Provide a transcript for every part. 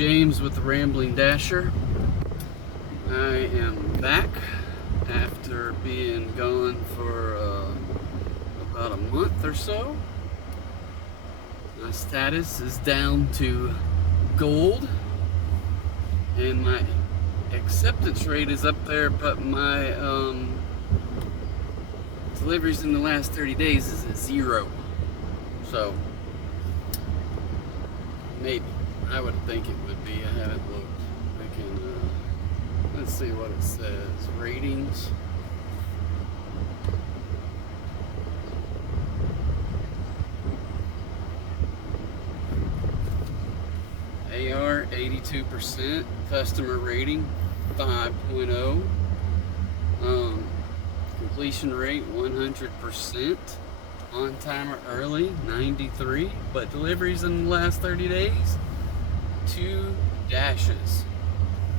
James with the Rambling Dasher. I am back after being gone for about a month or so. My status is down to gold, and my acceptance rate is up there, but my deliveries in the last 30 days is at 0. So maybe. I would think it would be. I haven't looked. I can, let's see what it says. Ratings. AR 82%. Customer rating 5.0. Completion rate 100%. On time or early 93. But deliveries in the last 30 days 2 dashes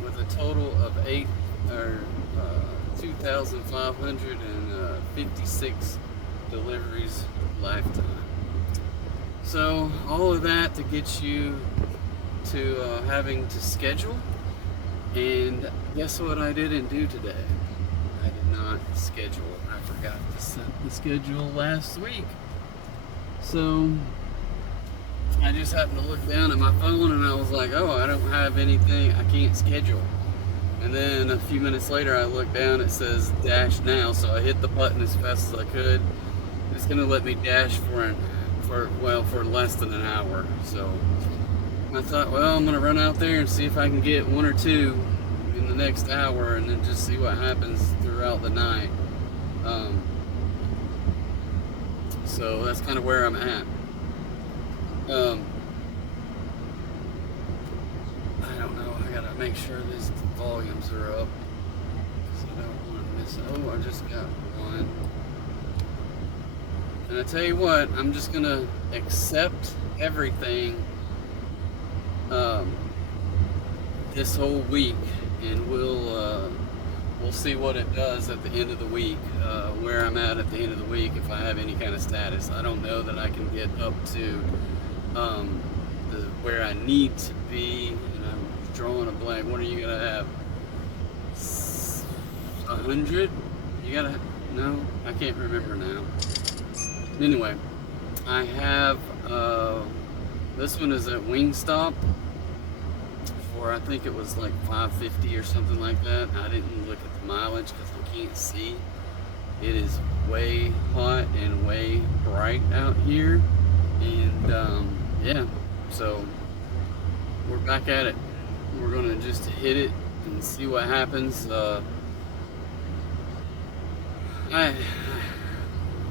with a total of 2,556 deliveries lifetime. So all of that to get you to having to schedule. And guess what I didn't do today? I did not schedule. I forgot to set the schedule last week. So I just happened to look down at my phone and I was like, oh, I don't have anything, I can't schedule. And then a few minutes later I looked down, it says dash now, so I hit the button as fast as I could. It's gonna let me dash for less than an hour. So I thought, well, I'm gonna run out there and see if I can get 1 or 2 in the next hour and then just see what happens throughout the night. So that's kind of where I'm at. I don't know, I gotta make sure these volumes are up because I don't want to miss it. Oh, I just got one. And I tell you what, I'm just gonna accept everything this whole week, and we'll see what it does at the end of the week, where I'm at the end of the week, if I have any kind of status. I don't know that I can get up to where I need to be, and I'm drawing a blank. What are you gonna have? 100? You gotta, no, I can't remember now. Anyway, I have, this one is at Wingstop for, I think it was like $5.50 or something like that. I didn't look at the mileage because I can't see. It is way hot and way bright out here, and yeah, so we're back at it. We're gonna just hit it and see what happens.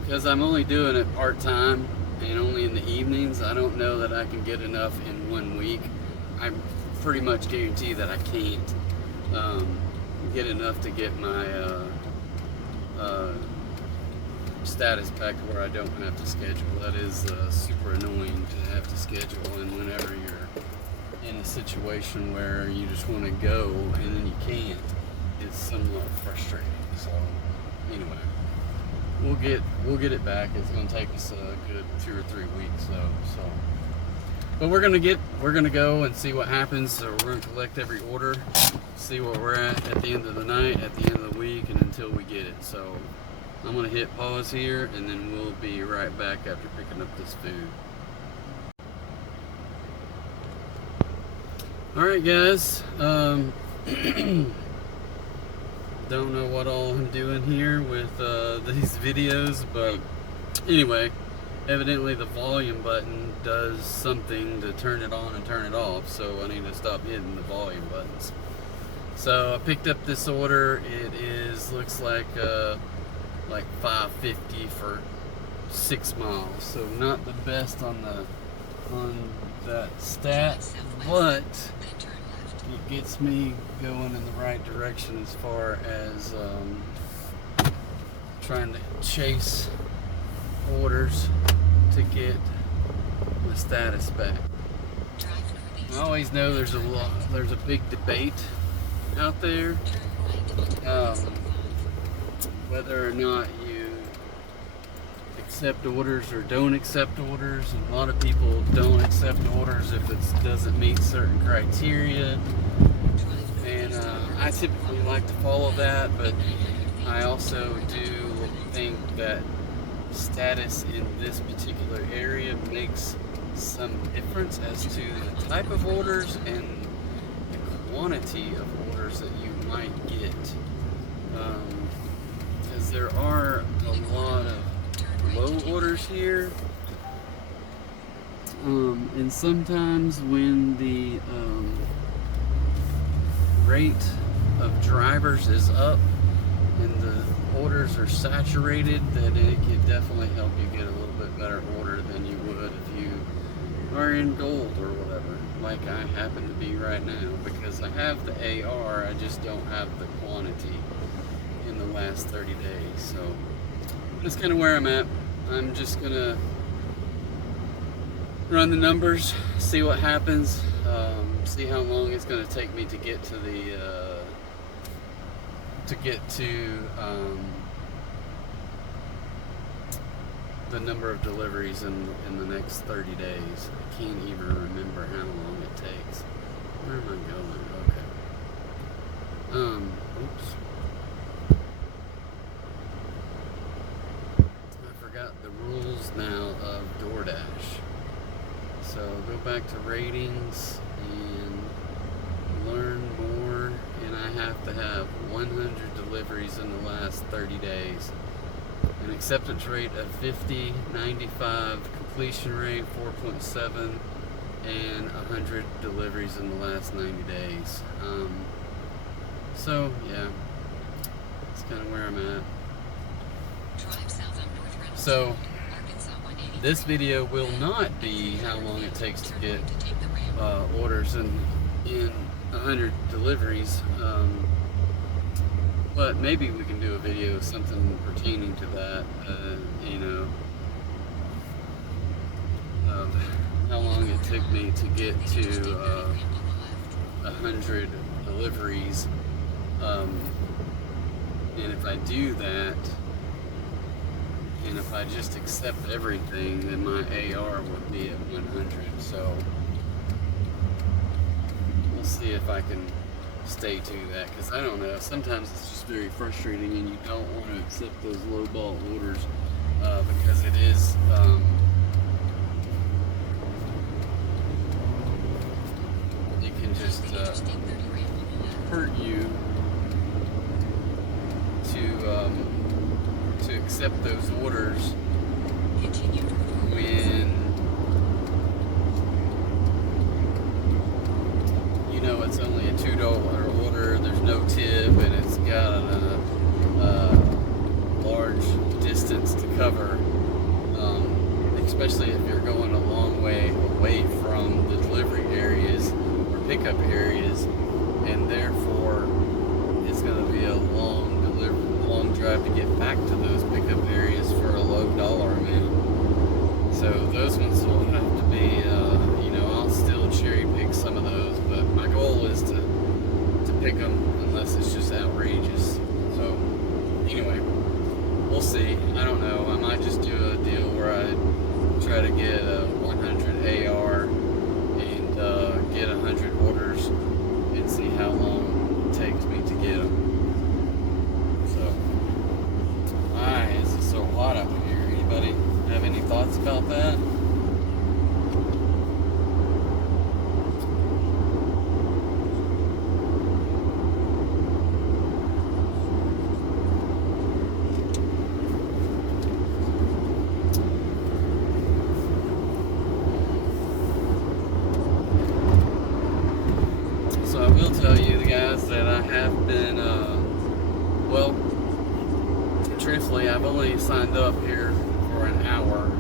Because I'm only doing it part-time and only in the evenings, I don't know that I can get enough in 1 week. I pretty much guarantee that I can't get enough to get my status back to where I don't have to schedule. That is super annoying to have to schedule, and whenever you're in a situation where you just want to go and then you can't, it's somewhat frustrating. So anyway, we'll get it back. It's going to take us a good 2 or 3 weeks though. So, but we're gonna go and see what happens. So we're gonna collect every order, see where we're at the end of the night, at the end of the week, and until we get it. So I'm gonna hit pause here, and then we'll be right back after picking up this food. All right, guys. Don't know what all I'm doing here with these videos, but anyway, evidently the volume button does something to turn it on and turn it off, so I need to stop hitting the volume buttons. So I picked up this order. It looks like $5.50 for 6 miles, so not the best on that stat, but it gets me going in the right direction as far as trying to chase orders to get my status back. I always know there's a big debate out there whether or not you accept orders or don't accept orders, and a lot of people don't accept orders if it doesn't meet certain criteria, and I typically like to follow that, but I also do think that status in this particular area makes some difference as to the type of orders and the quantity of orders that you might get, because there are a lot of low orders here, and sometimes when the rate of drivers is up and the orders are saturated, then it could definitely help you get a little bit better order than you would if you are in gold or whatever, like I happen to be right now, because I have the AR, I just don't have the quantity in the last 30 days. So that's kind of where I'm at. I'm just gonna run the numbers, see what happens, see how long it's gonna take me to get to the number of deliveries in the next 30 days. I can't even remember how long it takes. Where am I going? Okay. Oops. I forgot the rules now of DoorDash. So go back to ratings and learn more, and I have to have 100 deliveries in the last 30 days. An acceptance rate of 50, 95, completion rate 4.7, and 100 deliveries in the last 90 days. So yeah, that's kind of where I'm at. So this video will not be how long it takes to get orders in 100 deliveries. But maybe we can do a video of something pertaining to that, you know, of how long it took me to get to 100 deliveries, and if I do that, and if I just accept everything, then my AR would be at 100, so we'll see if I can stay to that, because I don't know, sometimes it's just very frustrating and you don't want to accept those low ball orders, because it is it can just hurt you to accept those orders when you know it's only a $2 order, there's no tip, and it's got a large distance to cover, especially if you're going a long way away from the delivery areas or pickup areas, and therefore it's going to be a long drive to get back to those pickup areas for a low dollar amount. So those ones will have to be, you know, I'll still cherry pick some of those, but my goal is to pick them unless it's just outrageous. So anyway, we'll see. I don't know. I might just do a deal where I try to get a 100 AR and get 100 orders and see how long it takes me to get them. So hot up here. Anybody have any thoughts about that? So I will tell you, the guys, that I have been, well, truthfully, I've only signed up here for an hour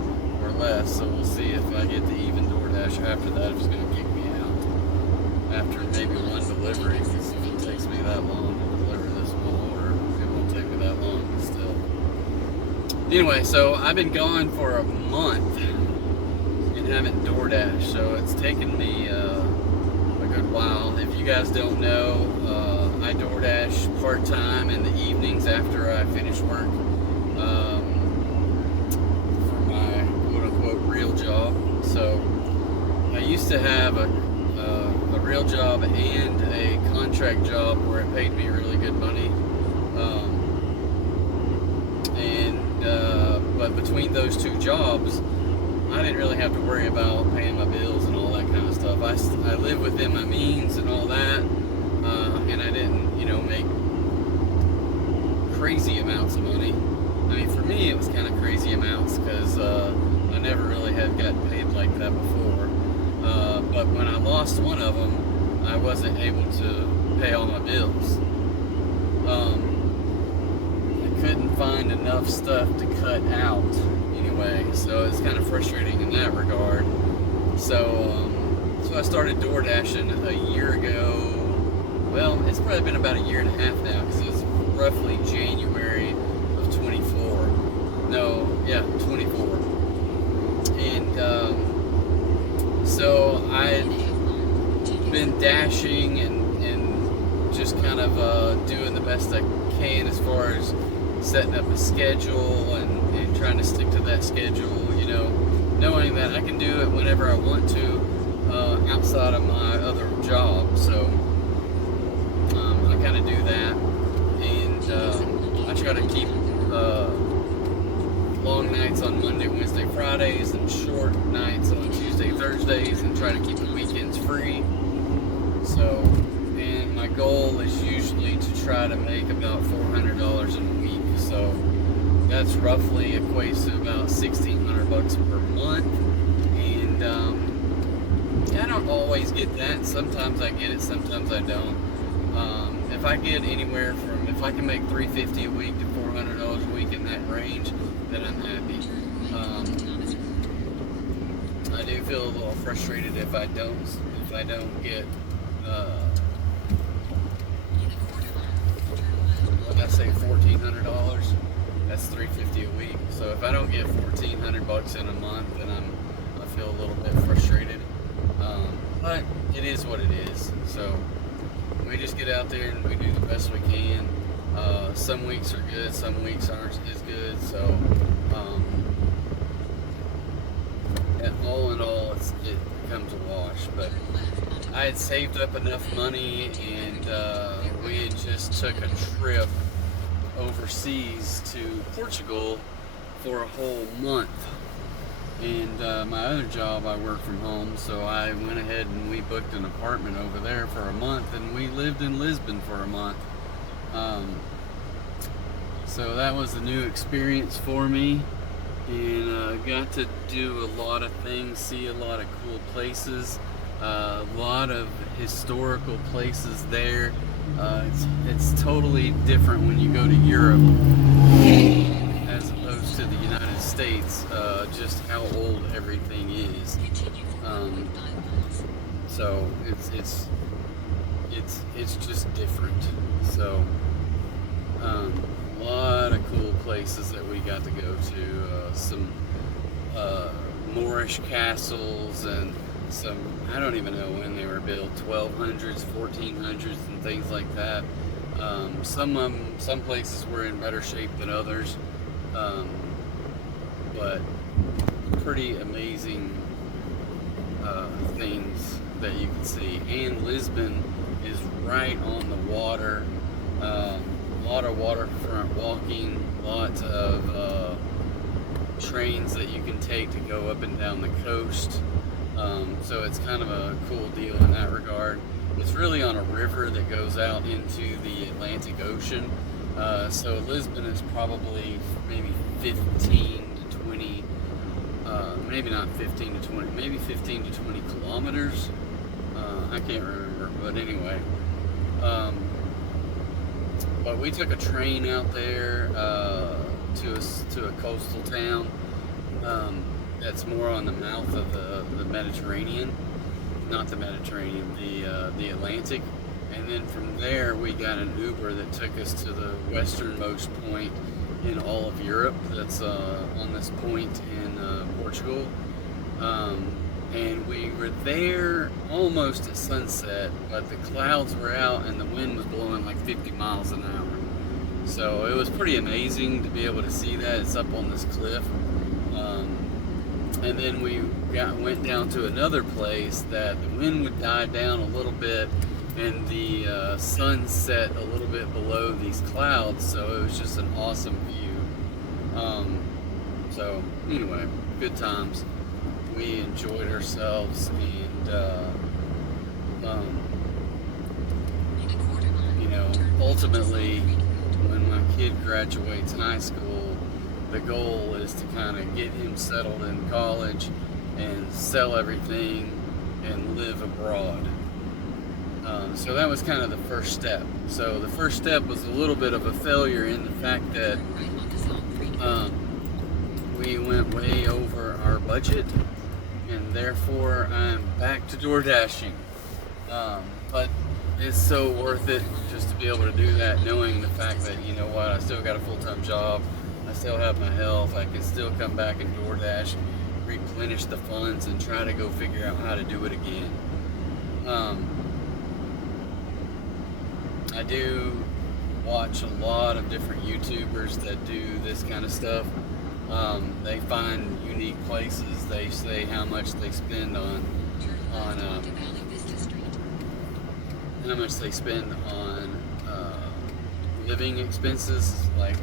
or less, so we'll see if I get the even DoorDash after that, if it's going to kick me out after maybe one delivery, because if it takes me that long to deliver this one order, it won't take me that long, but still. Anyway, so I've been gone for a month and haven't DoorDash, so it's taken me a good while. If you guys don't know, I DoorDash part-time in the evenings after I finish work. For to have a real job and a contract job where it paid me really good money. But between those two jobs, I didn't really have to worry about paying my bills and all that kind of stuff. I lived within my means and all that, and I didn't, make crazy amounts of money. I mean, for me, it was kind of crazy amounts because I never really had gotten paid like that before. But when I lost one of them, I wasn't able to pay all my bills. I couldn't find enough stuff to cut out anyway, so it's kind of frustrating in that regard. So I started DoorDashing a year ago. Well, it's probably been about a year and a half now because it's roughly January of 24. No, yeah, 24. And so I'd been dashing and just kind of doing the best I can as far as setting up a schedule and trying to stick to that schedule, knowing that I can do it whenever I want to outside of my other job. So I kind of do that, and I try to keep long nights on Monday, Wednesday, Fridays, and short nights on Tuesday, Thursdays, and try to keep the weekends free. So, and my goal is usually to try to make about $400 in a week. So that's roughly equates to about $1,600 per month. And I don't always get that. Sometimes I get it, sometimes I don't. If I get anywhere from, if I can make $350 a week to $400 a week in that range, then I'm happy. I do feel a little frustrated if I don't get what did I say, $1,400. That's $350 a week. So if I don't get $1,400 in a month, then I feel a little bit frustrated. But it is what it is. So we just get out there and we do the best we can. Some weeks are good, some weeks aren't as good. So all in all, it becomes a wash. But I had saved up enough money, and we had just took a trip overseas to Portugal for a whole month. And my other job, I work from home, so I went ahead and we booked an apartment over there for a month, and we lived in Lisbon for a month. So that was a new experience for me, and got to do a lot of things, see a lot of cool places, a lot of historical places there. It's totally different when you go to Europe as opposed to the United States, just how old everything is. So it's just different. So a lot of cool places that we got to go to. Some Moorish castles and some, I don't even know when they were built, 1200s, 1400s, and things like that. Some places were in better shape than others, but pretty amazing things that you can see. And Lisbon is right on the water. A lot of waterfront walking, lots of trains that you can take to go up and down the coast. So it's kind of a cool deal in that regard. It's really on a river that goes out into the Atlantic Ocean. So Lisbon is probably maybe 15 to 20, maybe not 15 to 20, maybe 15 to 20 kilometers. I can't remember, but anyway. But we took a train out there to a coastal town that's more on the mouth of the Mediterranean, not the Mediterranean, the Atlantic. And then from there we got an Uber that took us to the westernmost point in all of Europe. That's on this point in Portugal. And we were there almost at sunset, but the clouds were out and the wind was blowing like 50 miles an hour. So it was pretty amazing to be able to see that. It's up on this cliff. And then we went down to another place that the wind would die down a little bit, and the sun set a little bit below these clouds, so it was just an awesome view. So anyway, good times. We enjoyed ourselves, and you know, ultimately, when my kid graduates high school, the goal is to kind of get him settled in college and sell everything and live abroad. So that was kind of the first step. So the first step was a little bit of a failure in the fact that we went way over our budget, and therefore I'm back to DoorDashing. But it's so worth it just to be able to do that, knowing the fact that, you know what, I still got a full-time job, I still have my health, I can still come back and DoorDash, replenish the funds, and try to go figure out how to do it again. I do watch a lot of different YouTubers that do this kind of stuff. They find unique places. They say how much they spend on living expenses, like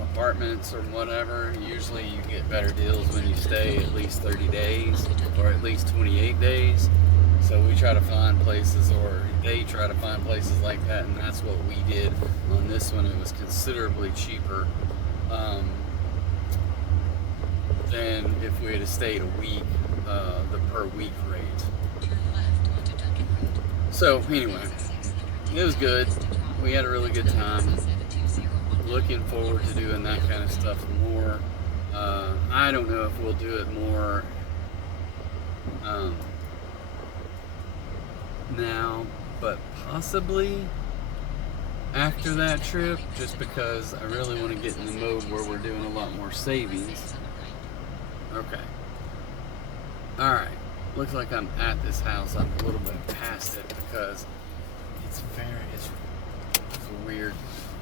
apartments or whatever. Usually you get better deals when you stay at least 30 days or at least 28 days. So we try to find places, or they try to find places like that, and that's what we did on this one. It was considerably cheaper than if we had stayed a week, the per week rate. So anyway, it was good. We had a really good time. Looking forward to doing that kind of stuff more. I don't know if we'll do it more now, but possibly after that trip, just because I really want to get in the mode where we're doing a lot more savings. Okay. Alright. Looks like I'm at this house. I'm a little bit past it because it's a weird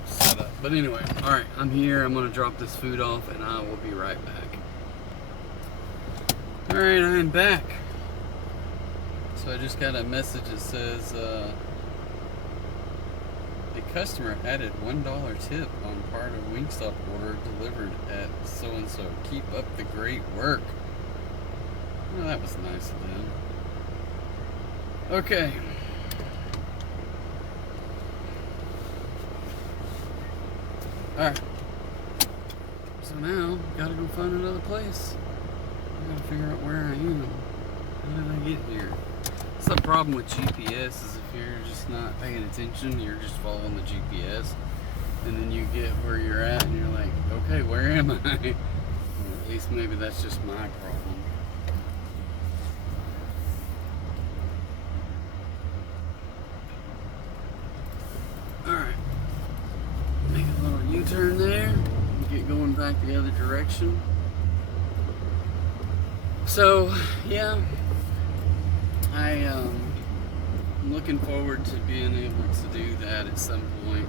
setup. But anyway, alright, I'm here. I'm going to drop this food off and I will be right back. Alright, I am back. So I just got a message that says a customer added $1 tip on part of Wingstop order delivered at so-and-so. Keep up the great work. Well, that was nice of them. Okay. Alright. So now, gotta go find another place. I gotta figure out where I am. How did I get here? That's the problem with GPS, is if you're just not paying attention, you're just following the GPS, and then you get where you're at and you're like, okay, where am I? Or at least maybe that's just my problem. Alright. Make a little U-turn there and get going back the other direction. So, yeah. I'm looking forward to being able to do that at some point.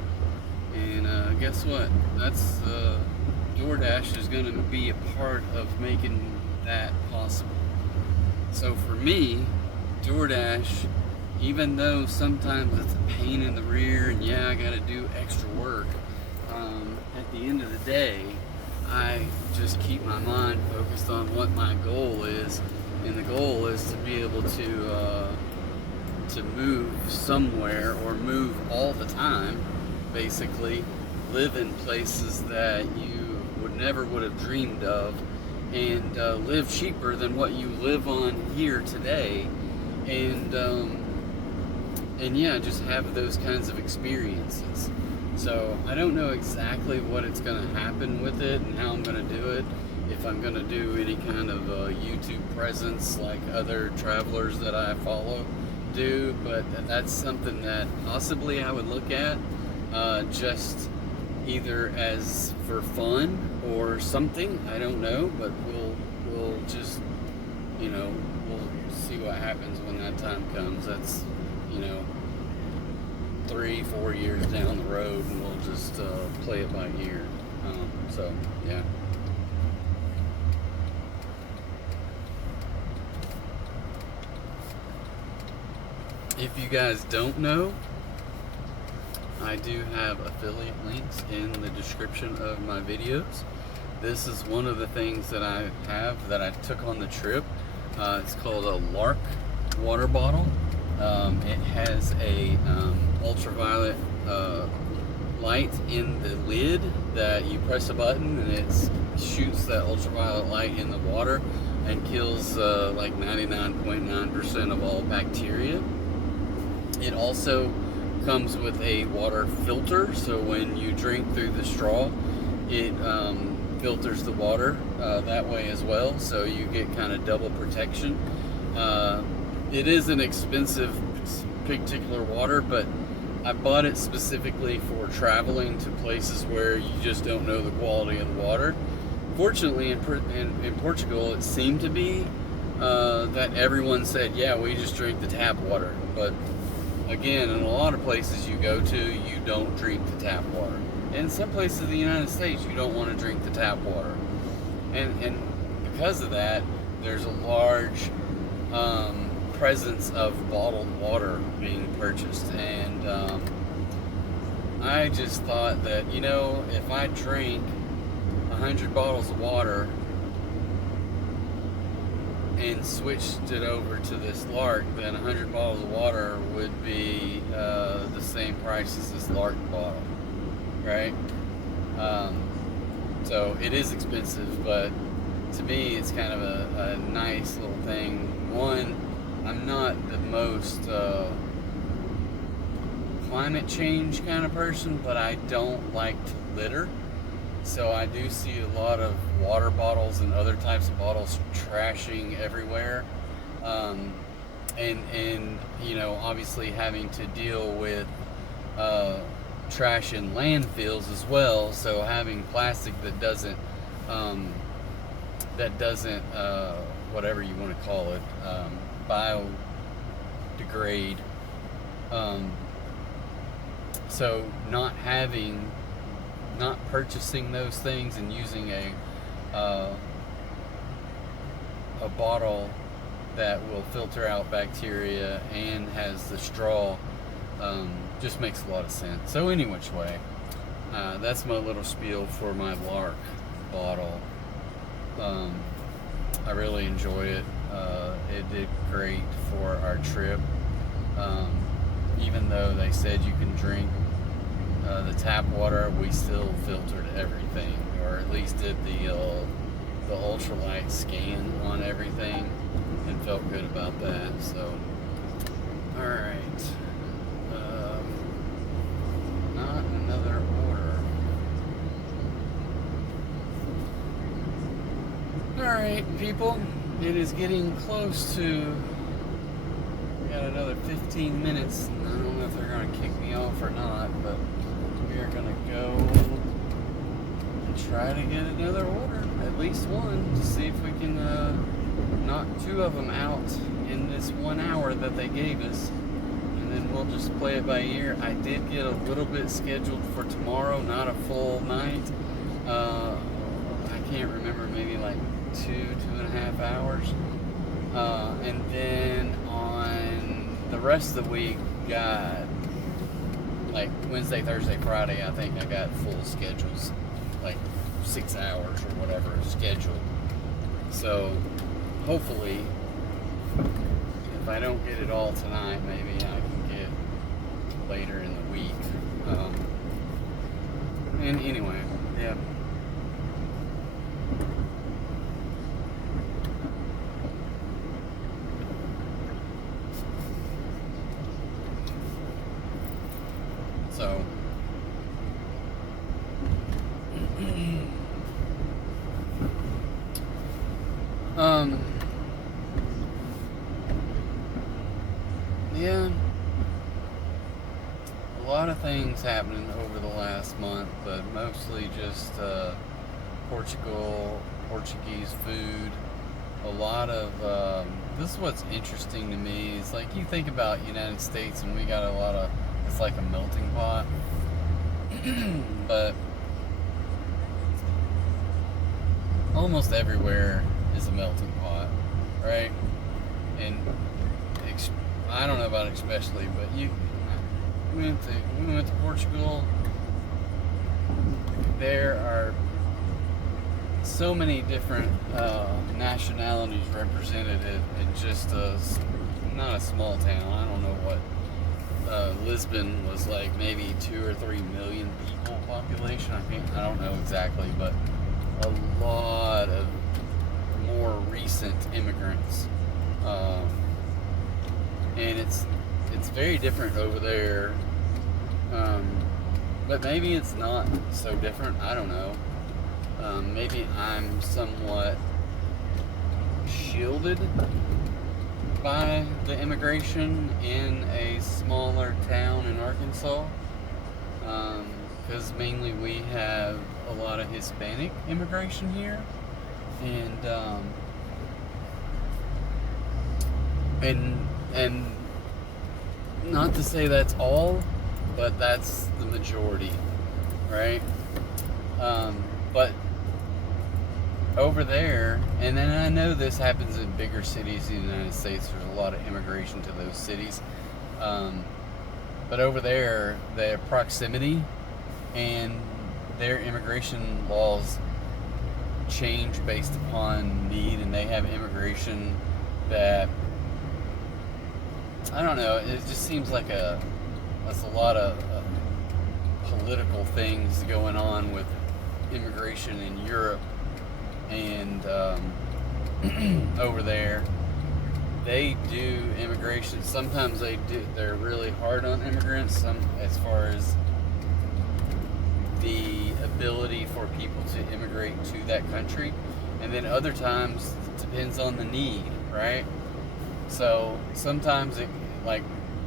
And guess what? That's DoorDash is going to be a part of making that possible. So for me, DoorDash, even though sometimes it's a pain in the rear and yeah, I got to do extra work, at the end of the day, I just keep my mind focused on what my goal is. And the goal is to be able to move somewhere, or move all the time, basically, live in places that you never would have dreamed of, and live cheaper than what you live on here today, and yeah, just have those kinds of experiences. So I don't know exactly what it's going to happen with it and how I'm going to do it. If I'm going to do any kind of YouTube presence like other travelers that I follow do, but that's something that possibly I would look at, just either as for fun or something. I don't know, but we'll just, you know, we'll see what happens when that time comes. That's, you know, 3-4 years down the road, and we'll just play it by ear. So yeah. If you guys don't know, I do have affiliate links in the description of my videos. This is one of the things that I have that I took on the trip. It's called a Lark water bottle. It has a ultraviolet light in the lid that you press a button and it shoots that ultraviolet light in the water and kills like 99.9% of all bacteria. It also comes with a water filter, so when you drink through the straw, it filters the water that way as well, so you get kind of double protection. It is an expensive particular water, but I bought it specifically for traveling to places where you just don't know the quality of the water. Fortunately, in Portugal, it seemed to be that everyone said, yeah, we just drink the tap water. But again, in a lot of places you go to, you don't drink the tap water. In some places in the United States, you don't want to drink the tap water. And because of that, there's a large presence of bottled water being purchased. And I just thought that, you know, if I drink 100 bottles of water and switched it over to this Lark, then 100 bottles of water would be the same price as this Lark bottle, right? So it is expensive, but to me it's kind of a nice little thing. One, I'm not the most climate change kind of person, but I don't like to litter. So I do see a lot of water bottles and other types of bottles trashing everywhere. And you know, obviously having to deal with trash in landfills as well. So having plastic that doesn't whatever you want to call it, biodegrade. So not purchasing those things and using a bottle that will filter out bacteria and has the straw just makes a lot of sense. So any which way, that's my little spiel for my Lark bottle. I really enjoyed it. It did great for our trip. Even though they said you can drink the tap water, we still filtered everything, or at least did the ultralight scan on everything, and felt good about that. So, all right, not another order. All right, people, it is getting close to. We got another 15 minutes. I don't know if they're going to kick me off or not, but we are going to go and try to get another order, at least one, to see if we can knock 2 of them out in this 1 hour that they gave us, and then we'll just play it by ear. I did get a little bit scheduled for tomorrow, not a full night. I can't remember, maybe like 2.5 hours. And then on the rest of the week, got like Wednesday, Thursday, Friday, I think I got full schedules, like 6 hours or whatever scheduled. So hopefully, if I don't get it all tonight, maybe I can get later in the week. And anyway, yeah. So, yeah, a lot of things happening over the last month, but mostly just Portuguese food. A lot of this is what's interesting to me is, like, you think about United States and we got a lot of, it's like a melting pot. But almost everywhere is a melting pot, right? And I don't know about especially, but we went to Portugal. There are so many different nationalities represented in just not a small town. I don't know what Lisbon was like, maybe 2 or 3 million people population. I don't know exactly, but a lot of more recent immigrants, and it's very different over there. But maybe it's not so different. I don't know. Maybe I'm somewhat shielded by the immigration in a smaller town in Arkansas, because mainly we have a lot of Hispanic immigration here, and not to say that's all, but that's the majority, right? But over there, and then I know this happens in bigger cities in the United States, there's a lot of immigration to those cities, but over there, their proximity and their immigration laws change based upon need, and they have immigration that, I don't know, it just seems like that's a lot of political things going on with immigration in Europe, and over there they do immigration. Sometimes they're really hard on immigrants, as far as the ability for people to immigrate to that country, and then other times it depends on the need, right? So sometimes like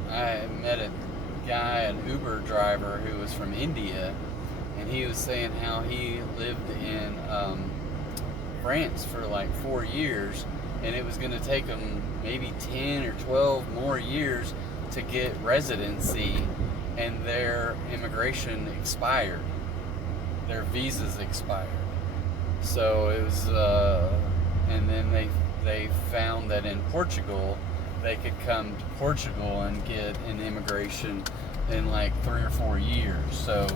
I met a guy, an Uber driver who was from India, and he was saying how he lived in France for like 4 years, and it was going to take him maybe 10 or 12 more years to get residency, and their immigration expired. Their visas expired. So it was, and then they found that in Portugal, they could come to Portugal and get an immigration in like 3 or 4 years. So,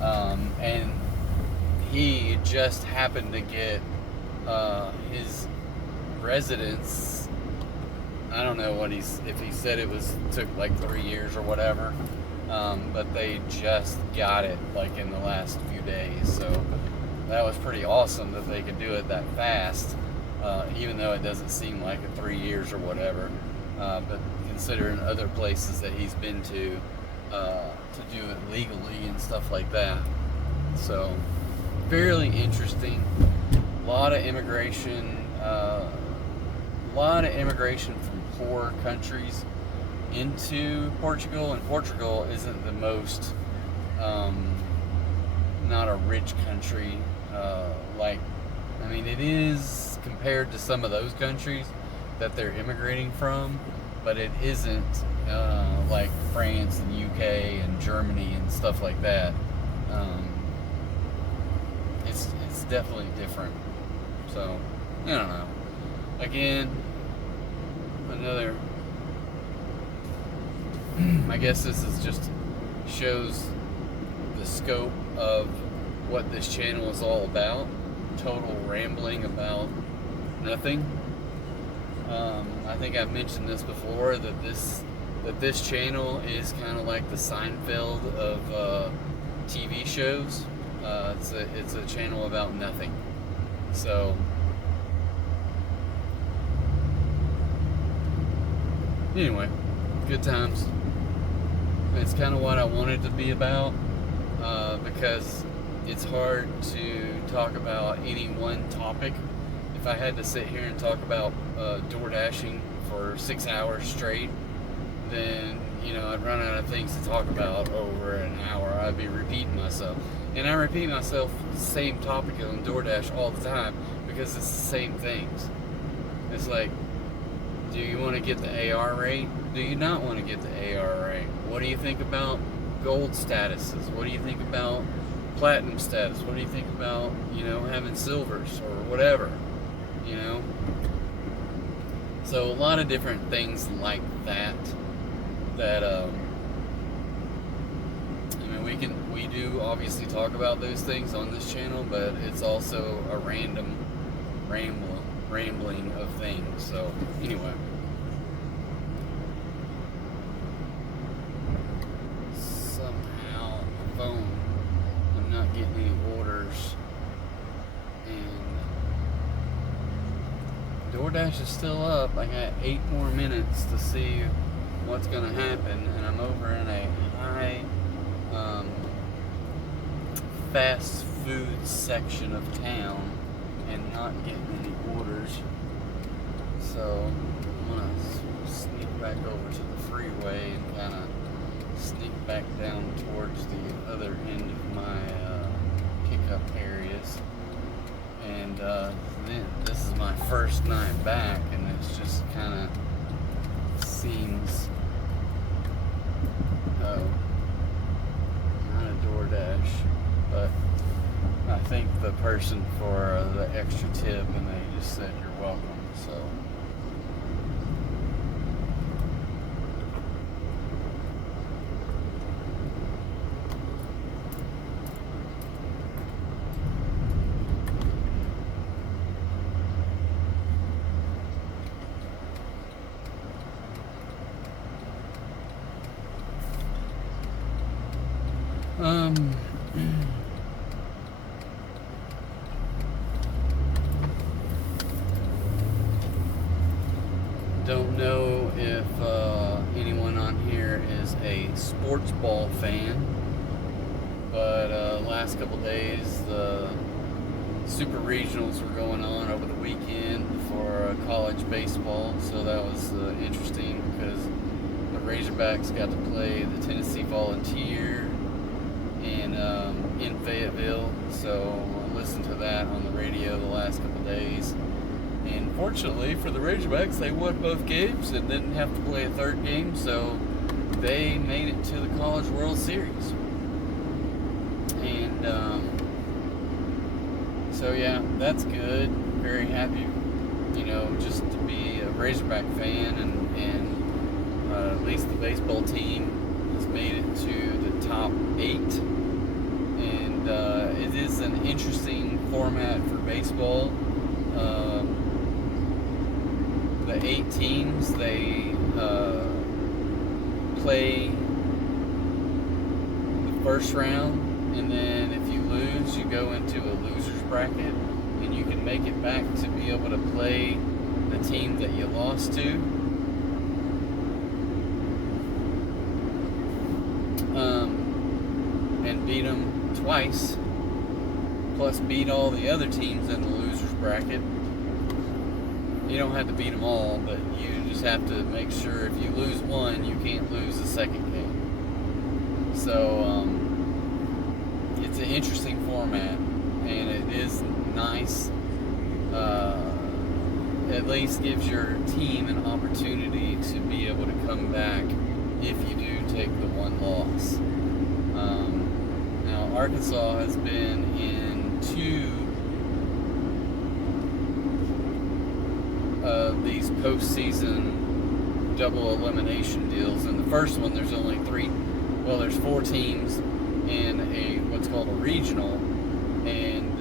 and he just happened to get his residence. I don't know if he said took like 3 years or whatever, but they just got it like in the last few days. So that was pretty awesome that they could do it that fast, even though it doesn't seem like 3 years or whatever. But considering other places that he's been to do it legally and stuff like that. So fairly interesting. A lot of immigration from poor countries into Portugal, and Portugal isn't the most not a rich country, it is compared to some of those countries that they're immigrating from, but it isn't like France and UK and Germany and stuff like that. It's definitely different. So I don't know. Again, I guess this is just shows the scope of what this channel is all about. Total rambling about nothing. I think I've mentioned this before, that this channel is kind of like the Seinfeld of TV shows. It's a channel about nothing. So anyway, good times. It's kind of what I wanted to be about, because it's hard to talk about any one topic. If I had to sit here and talk about DoorDashing for 6 hours straight, then I'd run out of things to talk about over an hour. I'd be repeating myself, and I repeat myself the same topic on DoorDash all the time because it's the same things. It's like, do you want to get the AR rate? Do you not want to get the AR rate? What do you think about gold statuses? What do you think about platinum status? What do you think about, having silvers or whatever, So a lot of different things like that. that we do obviously talk about those things on this channel, but it's also a random rambling of things. So anyway, somehow my phone, I'm not getting any orders, and DoorDash is still up. I got 8 more minutes to see what's gonna happen, and I'm over in a high fast food section of town and not getting any orders. So I'm gonna sneak back over to the freeway and kind of sneak back down towards the other end of my pickup areas. And then this is my first night back, and it's just kind of seems, oh, not a DoorDash, but I think the person for the extra tip, and they just said you're welcome. So don't know if anyone on here is a sports ball fan, but last couple days the super regionals were going on over the weekend for college baseball, so that was interesting because the Razorbacks got to play the Tennessee Volunteer in Fayetteville, so I listened to that on the radio the last couple days. And fortunately for the Razorbacks, they won both games and didn't have to play a third game, so they made it to the College World Series. And so yeah, that's good. Very happy, just to be a Razorback fan, and at least the baseball team has made it to the top 8. And it is an interesting format for baseball. The 8 teams, they play the first round, and then if you lose, you go into a loser's bracket, and you can make it back to be able to play the team that you lost to. And beat them twice, plus beat all the other teams in the loser's bracket. You don't have to beat them all, but you just have to make sure if you lose one, you can't lose the second game. So it's an interesting format, and it is nice. At least gives your team an opportunity to be able to come back if you do take the one loss. Now, Arkansas has been in 2 of these postseason double elimination deals. In the first one, there's only 4 teams in what's called a regional, and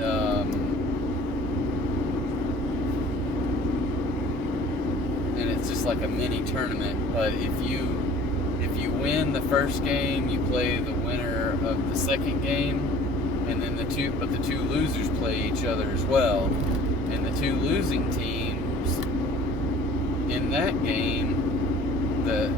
it's just like a mini tournament. But if you win the first game, you play the winner of the second game, and then the two losers play each other as well. And the 2 losing teams in that game, the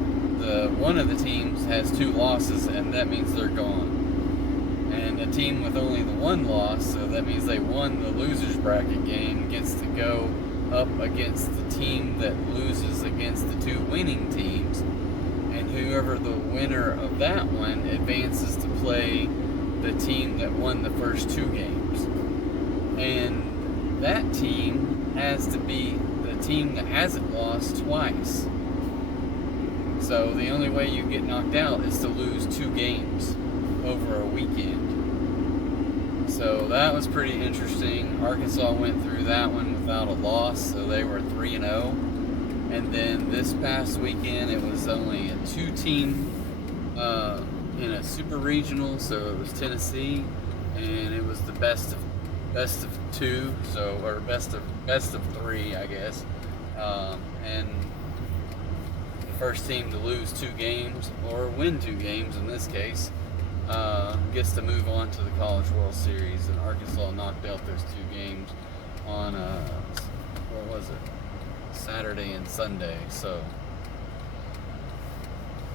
one of the teams has 2 losses, and that means they're gone. And the team with only the 1 loss, so that means they won the losers bracket game, gets to go up against the team that loses against the 2 winning teams. And whoever the winner of that one advances to play the team that won the first 2 games. And that team has to beat the team that hasn't lost twice. So the only way you get knocked out is to lose 2 games over a weekend. So that was pretty interesting. Arkansas went through that one without a loss, so they were 3-0. And then this past weekend, it was only a 2-team in a super regional, so it was Tennessee, and it was the best of two, so or best of three, I guess. And the first team to lose 2 games or win 2 games in this case gets to move on to the College World Series. And Arkansas knocked out those 2 games on what was it? Saturday and Sunday. So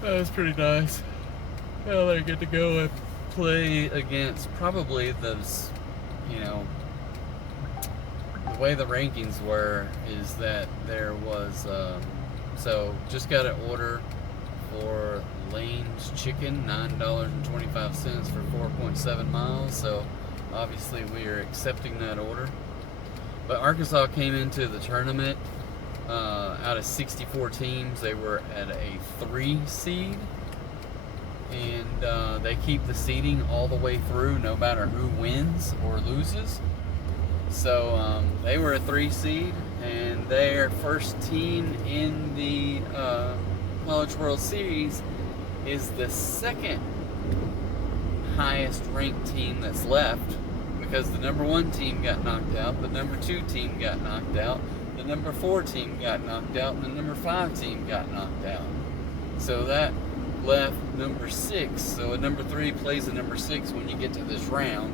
that was pretty nice. Well, they get to go and play against probably those, you know, the way the rankings were is that there was, so just got an order for Lane's Chicken, $9.25 for 4.7 miles. So obviously we are accepting that order. But Arkansas came into the tournament out of 64 teams. They were at a 3 seed. And they keep the seeding all the way through, no matter who wins or loses. So they were a 3 seed, and their first team in the College World Series is the second highest ranked team that's left, because the number 1 team got knocked out, the number 2 team got knocked out, the number 4 team got knocked out, and the number 5 team got knocked out. So that left number 6. So a number 3 plays a number 6 when you get to this round,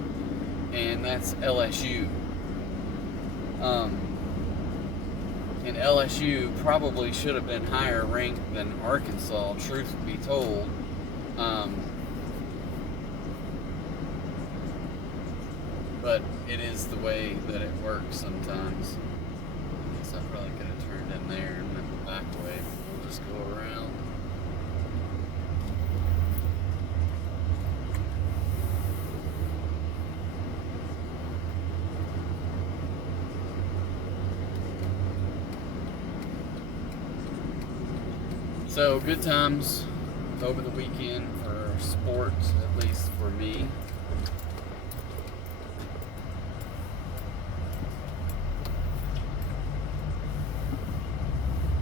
and that's LSU. And LSU probably should have been higher ranked than Arkansas, truth be told. But it is the way that it works sometimes. I guess I probably could have turned in there and went the back way. We'll just go around. So, good times over the weekend for sports, at least for me.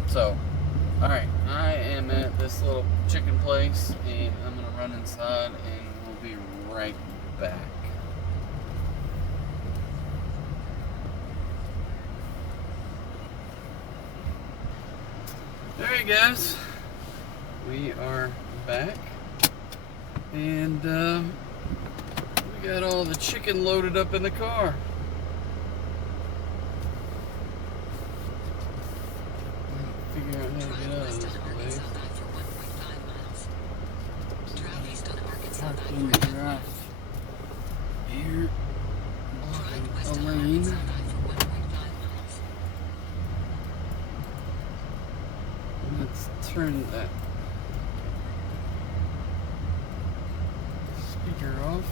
So, alright, I am at this little chicken place, and I'm going to run inside, and we'll be right back. There you guys. We are back, and we got all the chicken loaded up in the car. Figure out how to get out of this place. Parked in the garage here, blocking a lane. Let's turn that speaker off.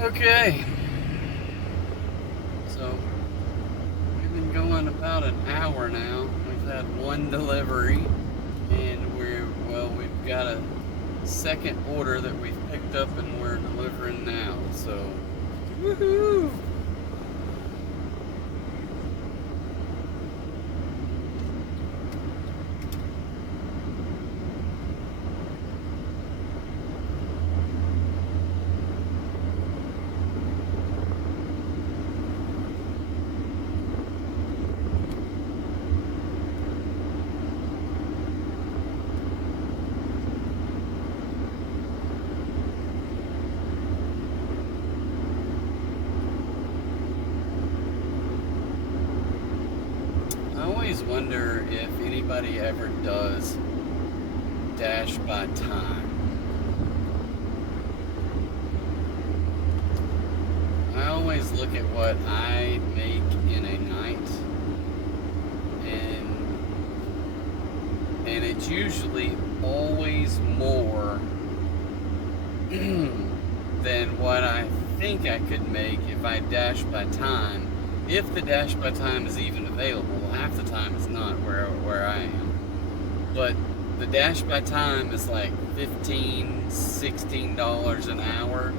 Okay, so we've been going about an hour now. We've had 1 delivery, and we've got a second order that we've picked up and we're delivering now. So, woohoo! I always wonder if anybody ever does dash by time. I always look at what I make in a night, it's usually always more than what I think I could make if I dash by time. If the dash by time is even available, half the time it's not where I am. But the dash by time is like $15-16 an hour,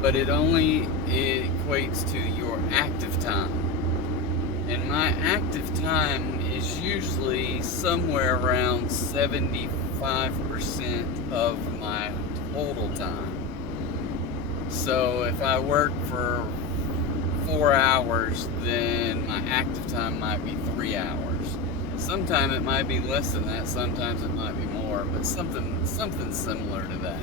but it equates to your active time. And my active time is usually somewhere around 75% of my total time. So if I work for 4 hours, then my active time might be 3 hours. Sometimes it might be less than that, sometimes it might be more, but something similar to that.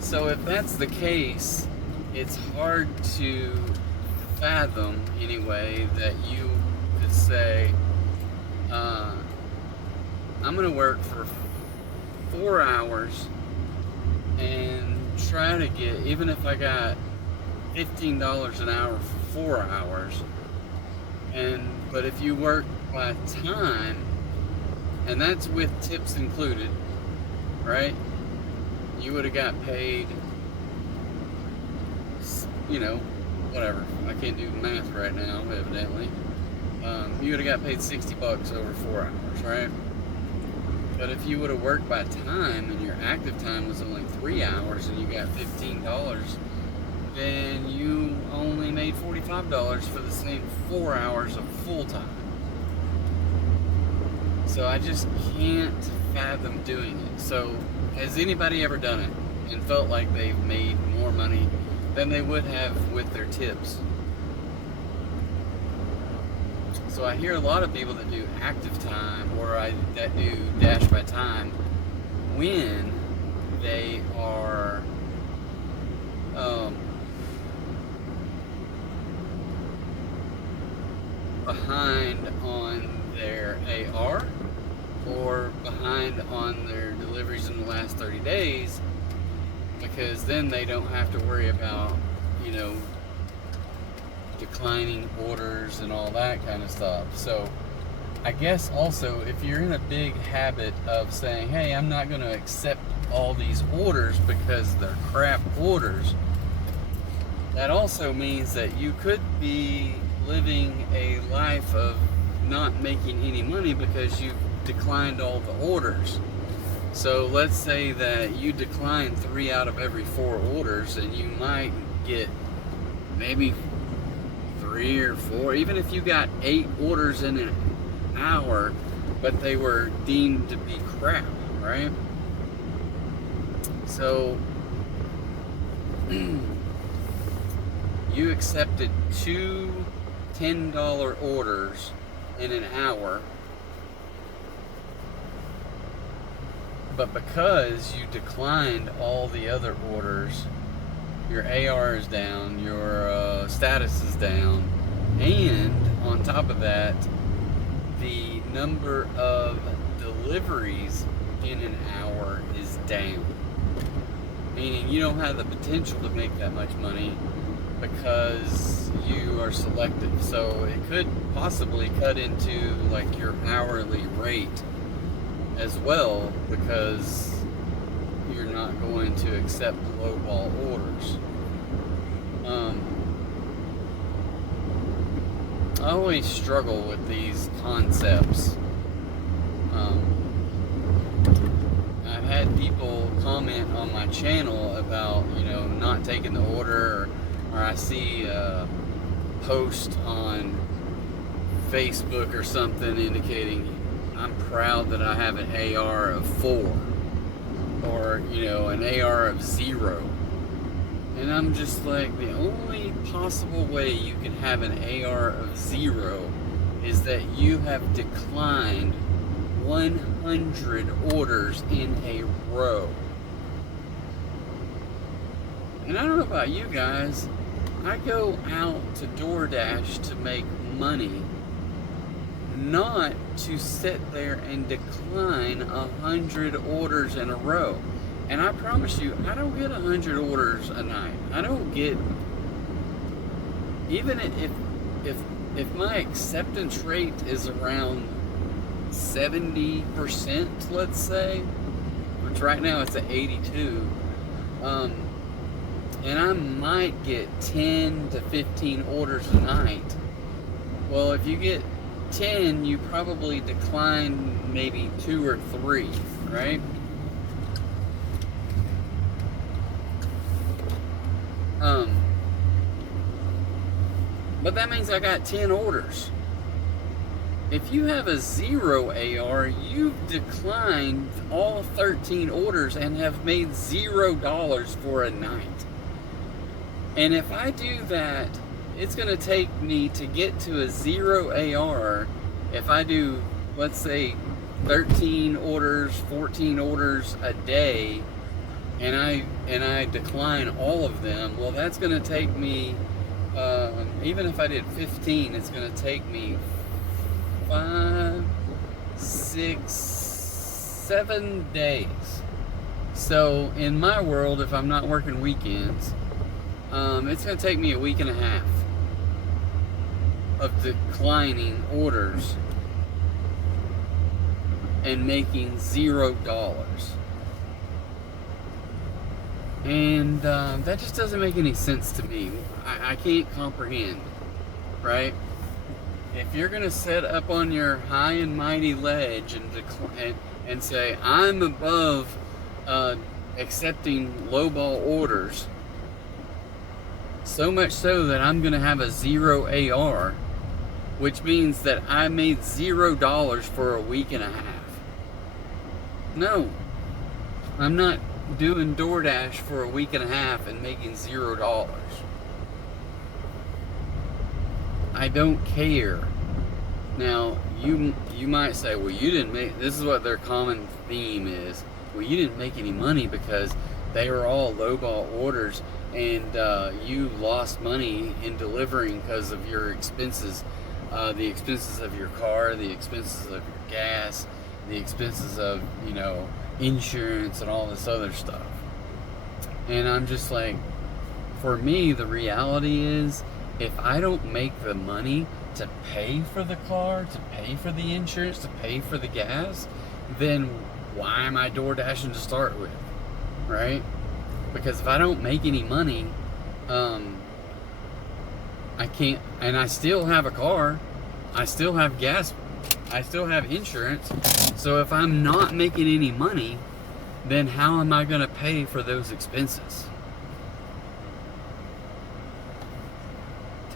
So if that's the case, it's hard to fathom, anyway, that you could say, I'm going to work for 4 hours and try to get, even if I got $15 an hour for 4 hours, but if you work by time, and that's with tips included, right? You would have got paid, whatever. I can't do math right now, evidently. You would have got paid $60 over 4 hours, right? But if you would have worked by time and your active time was only 3 hours and you got $15, then you only made $45 for the same 4 hours of full time. So I just can't fathom doing it. So has anybody ever done it and felt like they've made more money than they would have with their tips? So I hear a lot of people that do active time or that do dash by time when they are behind on their AR or behind on their deliveries in the last 30 days, because then they don't have to worry about, declining orders and all that kind of stuff. So I guess also, if you're in a big habit of saying, hey, I'm not going to accept all these orders because they're crap orders, that also means that you could be living a life of not making any money because you've declined all the orders. So let's say that you decline 3 out of every 4 orders, and you might get maybe 3 or 4, even if you got 8 orders in an hour, but they were deemed to be crap, right? So you accepted 2 $10 orders in an hour, but because you declined all the other orders, your AR is down, your status is down, and on top of that, the number of deliveries in an hour is down. Meaning you don't have the potential to make that much money because you are selective. So it could possibly cut into like your hourly rate as well, because you're not going to accept lowball orders. I always struggle with these concepts. I've had people comment on my channel about, not taking the order, or I see a post on Facebook or something indicating I'm proud that I have an AR of 4 or, an AR of 0. And I'm just like, the only possible way you can have an AR of 0 is that you have declined 100 orders in a row. And I don't know about you guys, I go out to DoorDash to make money, not to sit there and decline 100 orders in a row. And I promise you, I don't get 100 orders a night. I don't get, even if my acceptance rate is around 70%, let's say, which right now it's at 82. And I might get 10 to 15 orders a night. Well, if you get 10, you probably decline maybe 2 or 3, right? But that means I got 10 orders. If you have a 0 AR, you've declined all 13 orders and have made $0 for a night. And if I do that, it's going to take me to get to a 0 AR. If I do, let's say, 13 orders, 14 orders a day, and I decline all of them, well, that's going to take me, even if I did 15, it's going to take me 5, 6, 7 days. So in my world, if I'm not working weekends, it's going to take me a week and a half of declining orders and making $0. And that just doesn't make any sense to me. I can't comprehend, right? If you're going to set up on your high and mighty ledge and say, I'm above accepting lowball orders, so much so that I'm going to have a 0 AR, which means that I made $0 for a week and a half. No, I'm not doing DoorDash for a week and a half and making $0. I don't care. Now, you might say, well, you didn't make, this is what their common theme is, well, you didn't make any money because they were all lowball orders and you lost money in delivering because of your expenses, the expenses of your car, the expenses of your gas, the expenses of, you know, insurance and all this other stuff. And I'm just like, for me, the reality is, if I don't make the money to pay for the car, to pay for the insurance, to pay for the gas, then why am I door dashing to start with, right? Because if I don't make any money, I can't, and I still have a car, I still have gas, I still have insurance. So if I'm not making any money, then how am I going to pay for those expenses?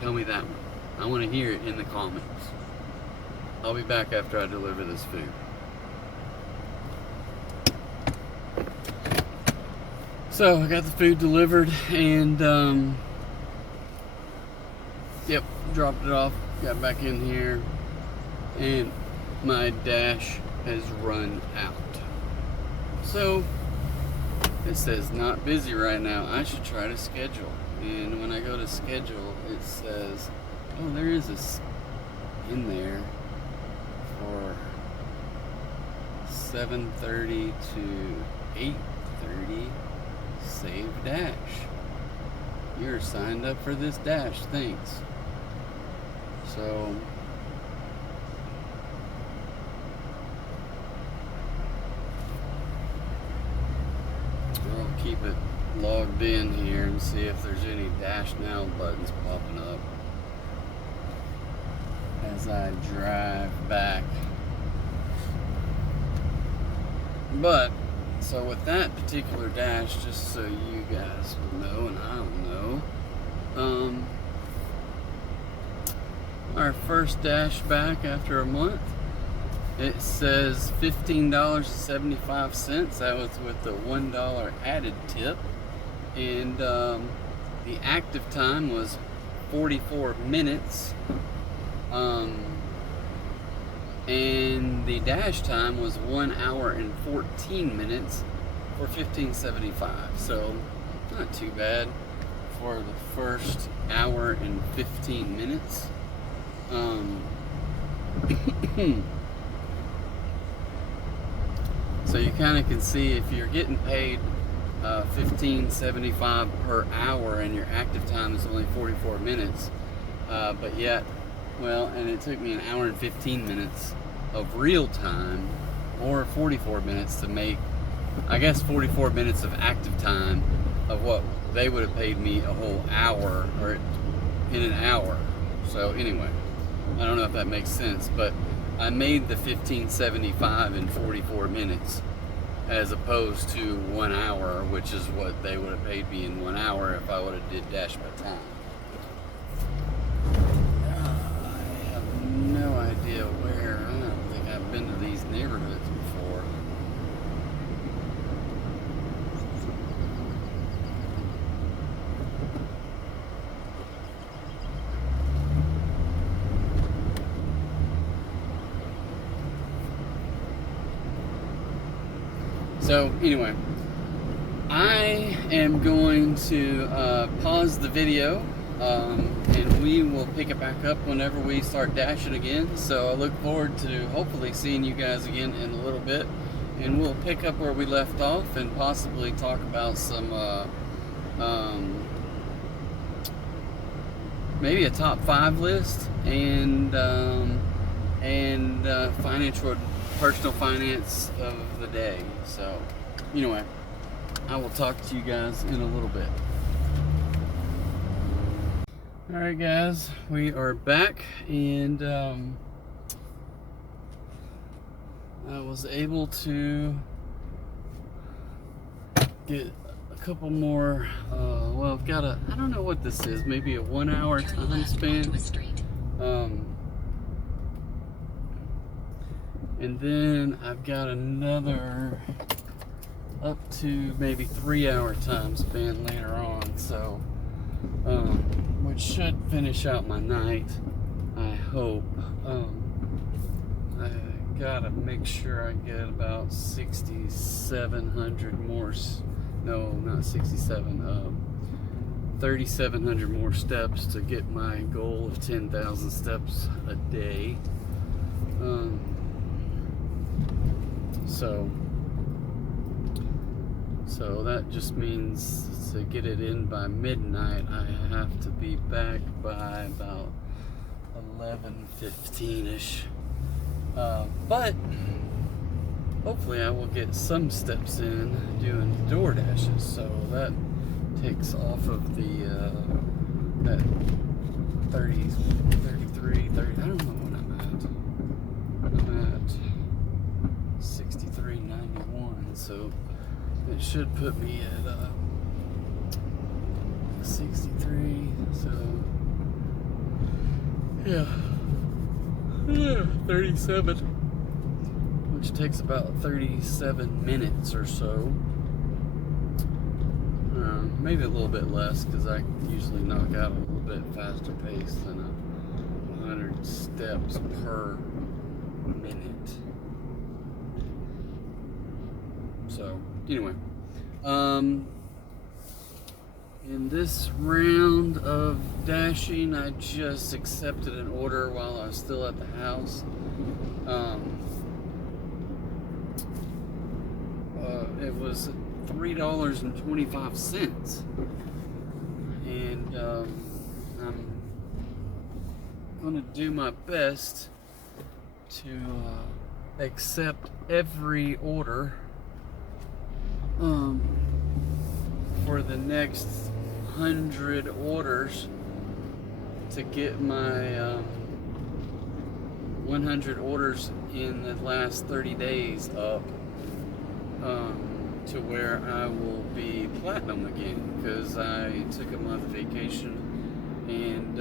Tell me that one. I want to hear it in the comments. I'll be back after I deliver this food. So I got the food delivered and yep, dropped it off, got back in here, and my dash has run out. So it says not busy right now. I should try to schedule. And when I go to schedule, it says, oh, there is this in there for 7:30 to 8:30. Save dash. You're signed up for this dash, thanks. So I'll keep it logged in here and see if there's any dash now buttons popping up as I drive back. But so with that particular dash, just so you guys will know and I will know, our first dash back after a month, it says $15.75. That was with the $1 added tip, and the active time was 44 minutes, and the dash time was 1 hour and 14 minutes for $15.75. So not too bad for the first hour and 15 minutes. So you kind of can see if you're getting paid $15.75 per hour and your active time is only 44 minutes, but yet, well, and it took me an hour and 15 minutes of real time, or 44 minutes to make, I guess, 44 minutes of active time of what they would have paid me a whole hour, or in an hour. So anyway, I don't know if that makes sense, but I made the $15.75 in 44 minutes as opposed to 1 hour, which is what they would have paid me in 1 hour if I would have did dash by time. I have no idea where. I don't think I've been to these neighborhoods before. So anyway, I am going to pause the video, and we will pick it back up whenever we start dashing again. So I look forward to hopefully seeing you guys again in a little bit, and we'll pick up where we left off and possibly talk about some maybe a top 5 list and personal finance of the day. So anyway, I will talk to you guys in a little bit. Alright guys, we are back, and I was able to get a couple more, well, I've got I don't know what this is, maybe a 1 hour time span. And then I've got another up to maybe 3 hour time span later on. So, which should finish out my night, I hope. I gotta make sure I get about 6,700 more, no, not 67, 3,700 more steps to get my goal of 10,000 steps a day. So that just means to get it in by midnight, I have to be back by about 11:15ish. But hopefully I will get some steps in doing DoorDashes, so that takes off of the that 30, 33, 30. I don't know what I'm at 63.91, so it should put me at 63. So yeah, 37, which takes about 37 minutes or so. Maybe a little bit less, because I usually knock out a little bit faster pace than 100 steps per minute. So anyway, in this round of dashing, I just accepted an order while I was still at the house. It was $3.25, and I'm gonna do my best to accept every order for the next 100 orders to get my 100 orders in the last 30 days up to where I will be platinum again, because I took a month vacation, and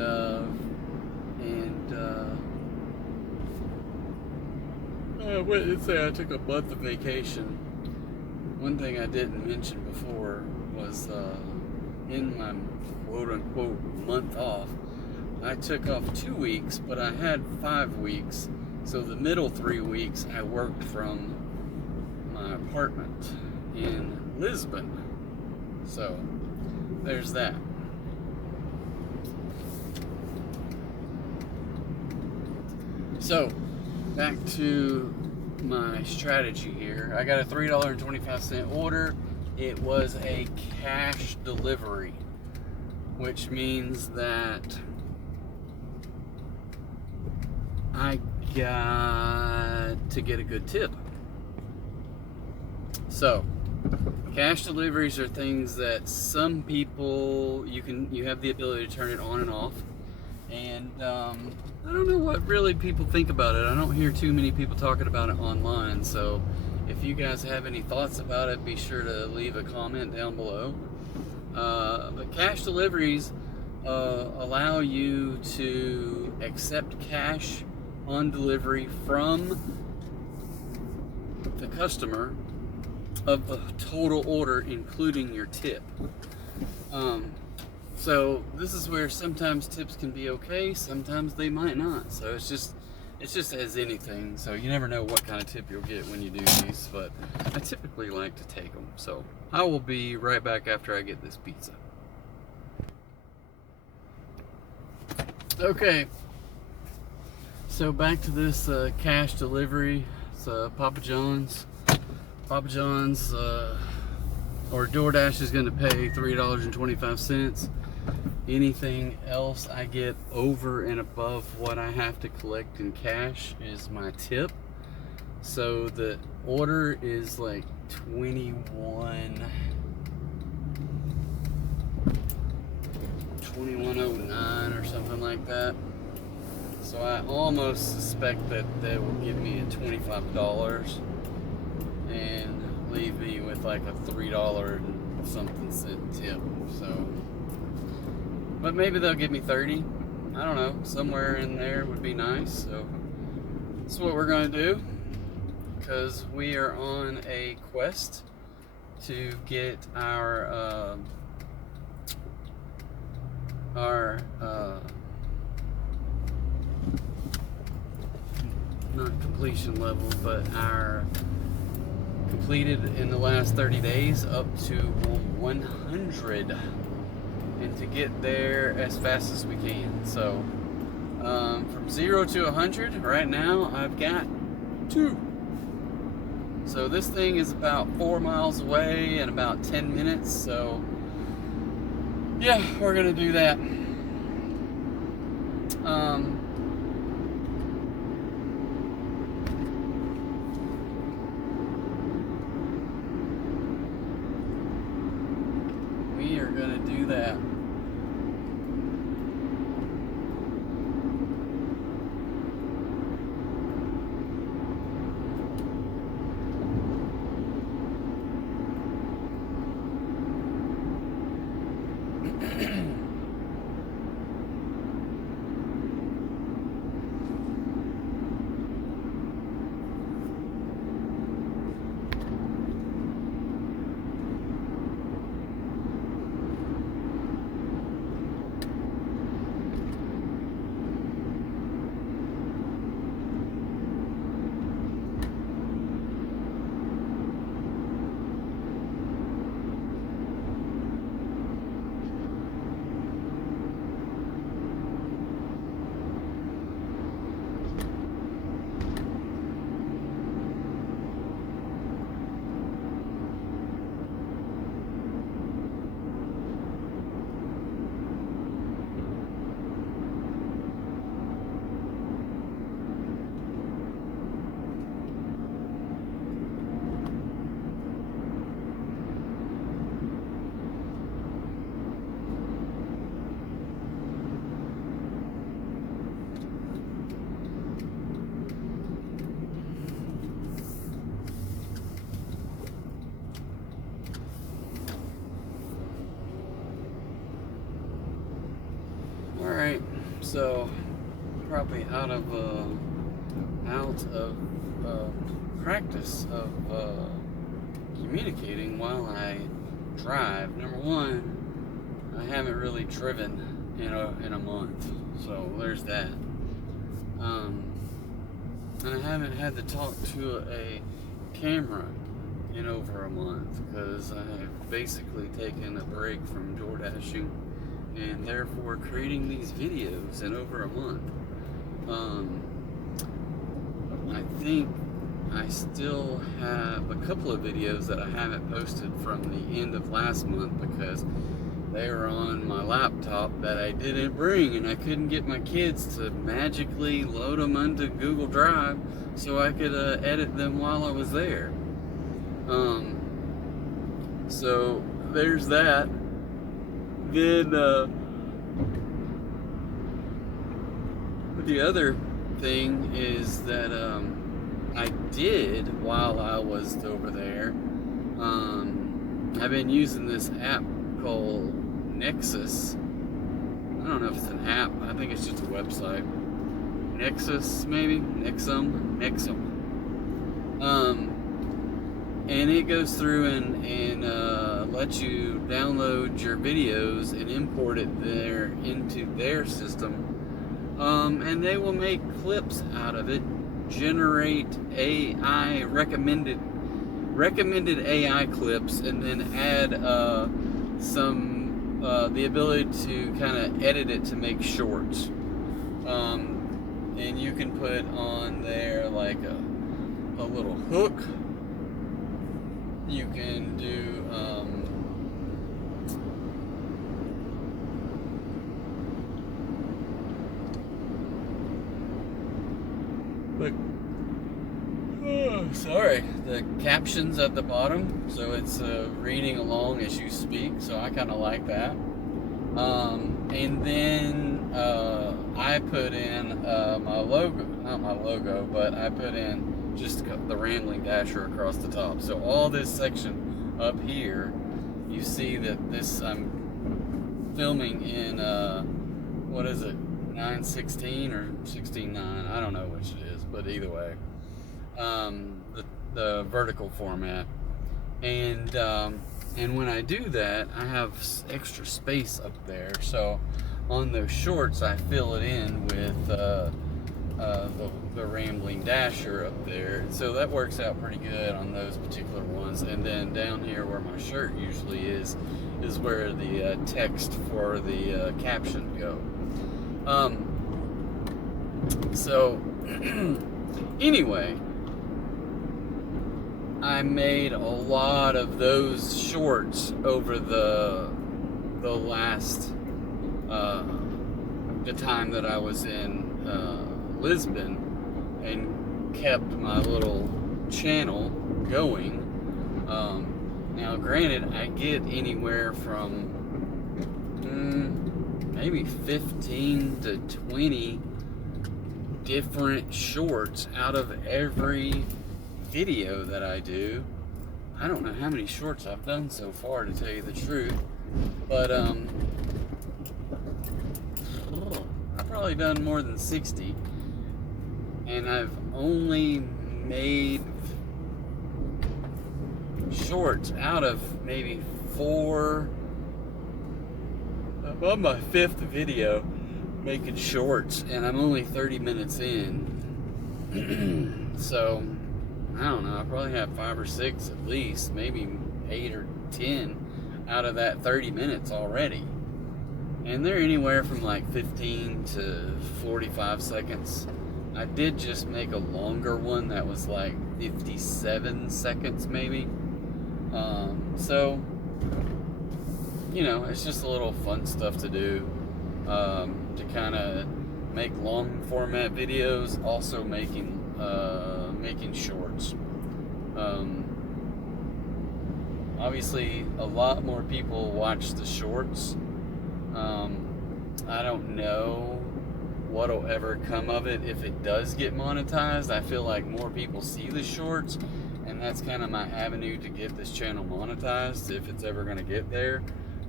what did it say? I took a month of vacation. One thing I didn't mention before was in my quote-unquote month off, I took off 2 weeks, but I had 5 weeks, so the middle 3 weeks I worked from my apartment in Lisbon. So there's that. So back to my strategy here. I got a $3.25 order. It was a cash delivery, which means that I got to get a good tip. So, cash deliveries are things that some people you have the ability to turn it on and off, and I don't know what really people think about it. I don't hear too many people talking about it online. So, if you guys have any thoughts about it, be sure to leave a comment down below. But cash deliveries allow you to accept cash on delivery from the customer of the total order, including your tip. So this is where sometimes tips can be okay, sometimes they might not. So it's just as anything. So you never know what kind of tip you'll get when you do these, but I typically like to take them. So I will be right back after I get this pizza. Okay, so back to this cash delivery. It's Papa John's. Papa John's or DoorDash is going to pay $3.25. Anything else I get over and above what I have to collect in cash is my tip. So the order is like $21.09 or something like that. So I almost suspect that they will give me a $25 and leave me with like a $3 and something cent tip. So, but maybe they'll give me 30. I don't know. Somewhere in there would be nice. So that's what we're gonna do, because we are on a quest to get our not completion level, but our completed in the last 30 days up to 100, and to get there as fast as we can. So from 0 to 100 right now I've got 2. So this thing is about 4 miles away in about 10 minutes. So yeah, we're gonna do that. We are gonna do that. Alright, so probably out of practice of communicating while I drive. Number one, I haven't really driven in a month, so there's that. And I haven't had to talk to a camera in over a month, because I have basically taken a break from DoorDashing and therefore creating these videos in over a month. I think I still have a couple of videos that I haven't posted from the end of last month, because they were on my laptop that I didn't bring, and I couldn't get my kids to magically load them onto Google Drive so I could edit them while I was there. So there's that. Then the other thing is that I did while I was over there. I've been using this app called Nexus. I don't know if it's an app. I think it's just a website. Nexus, maybe? Nexum. And it goes through and lets you download your videos and import it there into their system. And they will make clips out of it, generate AI recommended AI clips, and then add the ability to kind of edit it to make shorts. And you can put on there like a little hook. You can do the captions at the bottom, so it's reading along as you speak, so I kind of like that. And then I put in my logo, not my logo, but I put in just the Rambling Dasher across the top. So all this section up here, you see that this, I'm filming in, what is it, 9:16 or 16:9, I don't know which it is, but either way. The vertical format, and when I do that, I have extra space up there, so on those shorts I fill it in with the Rambling Dasher up there, so that works out pretty good on those particular ones. And then down here where my shirt usually is where the text for the caption go. So anyway, I made a lot of those shorts over the last the time that I was in Lisbon, and kept my little channel going. Now granted, I get anywhere from maybe 15 to 20 different shorts out of every video that I do. I don't know how many shorts I've done so far, to tell you the truth, but I've probably done more than 60, and I've only made shorts out of maybe 4. I'm on my 5th video making shorts, and I'm only 30 minutes in. So I don't know, I probably have 5 or 6 at least, maybe 8 or 10 out of that 30 minutes already. And they're anywhere from like 15 to 45 seconds. I did just make a longer one that was like 57 seconds maybe. So, you know, it's just a little fun stuff to do, to kind of make long format videos, also making shorts. Obviously a lot more people watch the shorts. I don't know what'll ever come of it if it does get monetized. I feel like more people see the shorts, and that's kind of my avenue to get this channel monetized, if it's ever going to get there.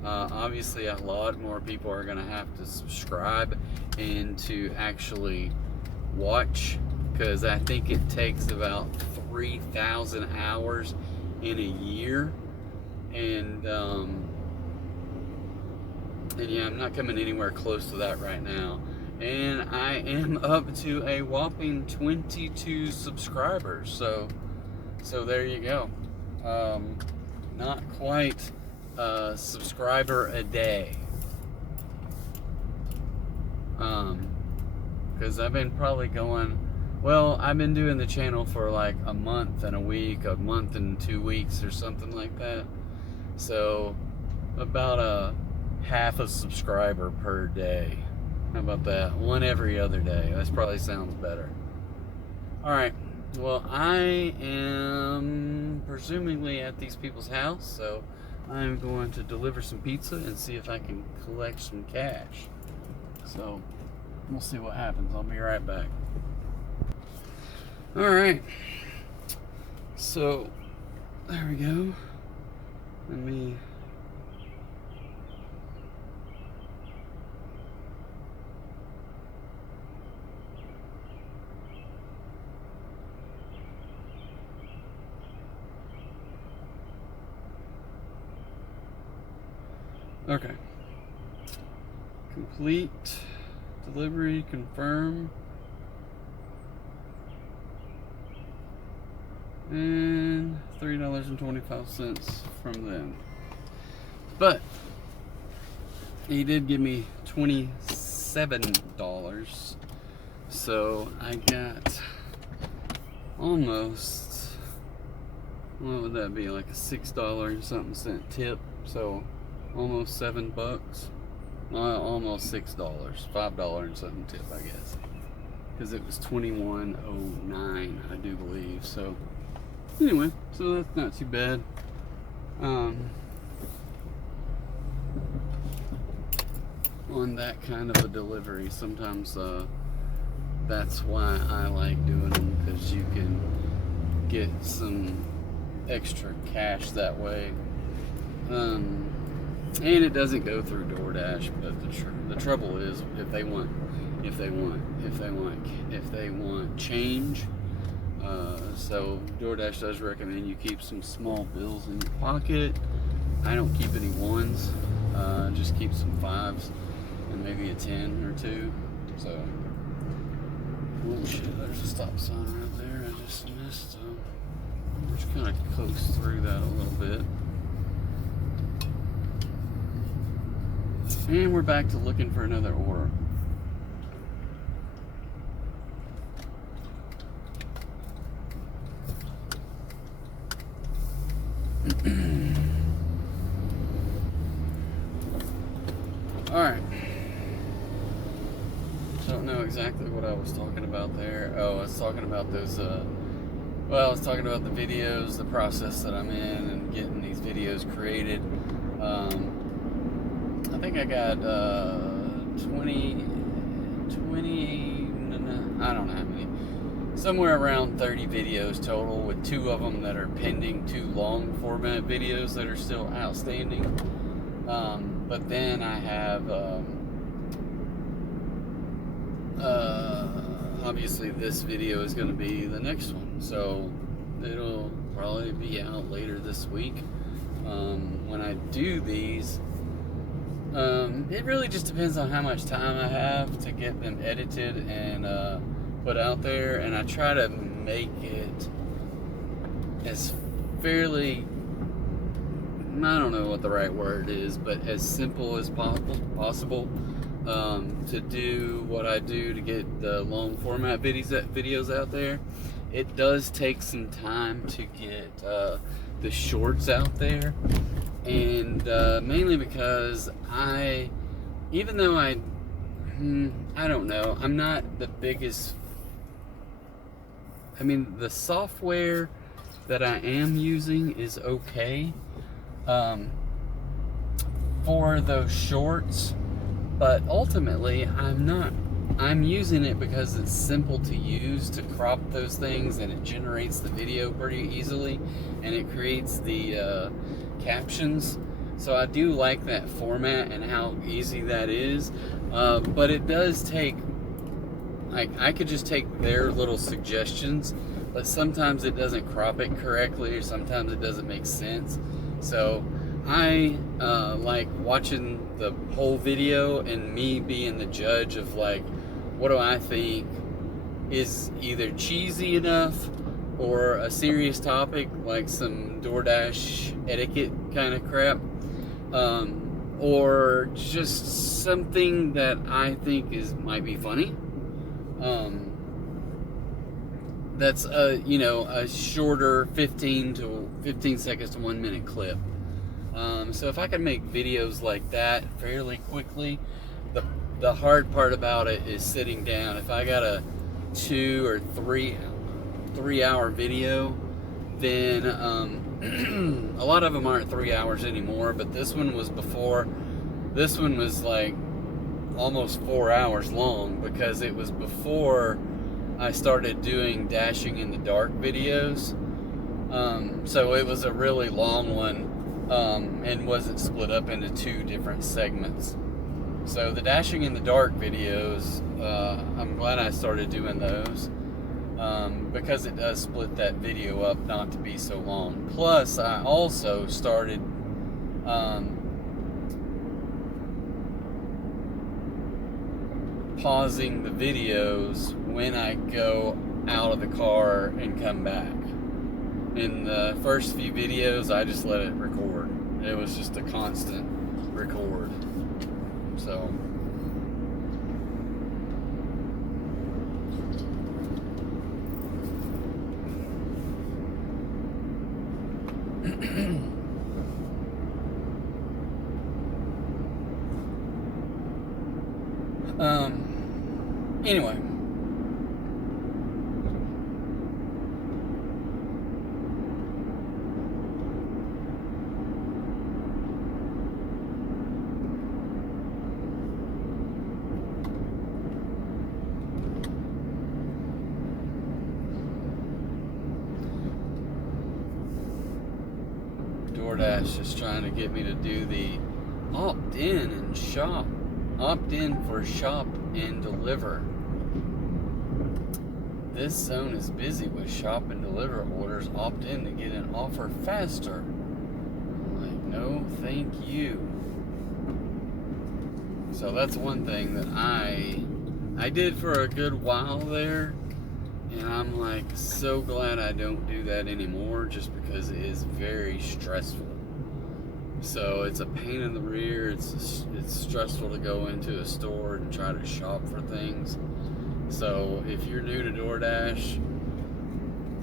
Obviously a lot more people are going to have to subscribe and to actually watch, because I think it takes about 3,000 hours in a year, and yeah, I'm not coming anywhere close to that right now. And I am up to a whopping 22 subscribers, so there you go. Not quite a subscriber a day, because I've been probably going, well, I've been doing the channel for like a month and a week, a month and 2 weeks or something like that. So about a half a subscriber per day. How about that? One every other day. That probably sounds better. Alright, well, I am presumably at these people's house, so I'm going to deliver some pizza and see if I can collect some cash. So, we'll see what happens. I'll be right back. Alright, so, there we go. Let me... Okay. Complete. Delivery. Confirm. And $3.25 from them. But he did give me $27. So I got almost, what would that be, like a $6 and something cent tip. So almost $7, almost $6, $5 and something tip, I guess, because it was $21.09, I do believe. So anyway, so that's not too bad. On that kind of a delivery, sometimes that's why I like doing them, because you can get some extra cash that way. And it doesn't go through DoorDash, but the trouble is if they want change. So DoorDash does recommend you keep some small bills in your pocket. I don't keep any ones, just keep some 5s and maybe a 10 or 2. So, oh shit, there's a stop sign right there. I just missed. We're just kind of coast through that a little bit. And we're back to looking for another order. Alright. Don't know exactly what I was talking about there. Oh, I was talking about those, I was talking about the videos, the process that I'm in, and getting these videos created. I think I got 20, I don't know how many, somewhere around 30 videos total, with 2 of them that are pending, 2 long format videos that are still outstanding. But then I have, obviously this video is going to be the next one, so it'll probably be out later this week. When I do these, it really just depends on how much time I have to get them edited and put out there, and I try to make it as fairly, I don't know what the right word is, but as simple as possible to do what I do to get the long format videos out there. It does take some time to get the shorts out there, and mainly because even though I don't know, I'm not the biggest, I mean, the software that I am using is okay for those shorts, but ultimately I'm using it because it's simple to use to crop those things, and it generates the video pretty easily, and it creates the captions. So I do like that format and how easy that is, but it does take, like, I could just take their little suggestions, but sometimes it doesn't crop it correctly, or sometimes it doesn't make sense. So I like watching the whole video and me being the judge of, like, what do I think is either cheesy enough or a serious topic, like some DoorDash etiquette kind of crap, or just something that I think might be funny. That's a shorter 15 seconds to 1 minute clip. So if I can make videos like that fairly quickly, the hard part about it is sitting down. If I got a 2 or 3 hour video, then a lot of them aren't 3 hours anymore, but this one was before. This one was like almost 4 hours long, because it was before I started doing dashing in the dark videos. So it was a really long one, and wasn't split up into 2 different segments. So the dashing in the dark videos, I'm glad I started doing those, because it does split that video up not to be so long. Plus, I also started pausing the videos when I go out of the car and come back. In the first few videos, I just let it record. It was just a constant record. So anyway, DoorDash is trying to get me to do the opt-in and shop. Opt-in for shop and deliver. This zone is busy with shop and deliver orders. Opt in to get an offer faster. I'm like, no, thank you. So that's one thing that I did for a good while there, and I'm like so glad I don't do that anymore, just because it is very stressful. So it's a pain in the rear. It's stressful to go into a store and try to shop for things. So if you're new to DoorDash,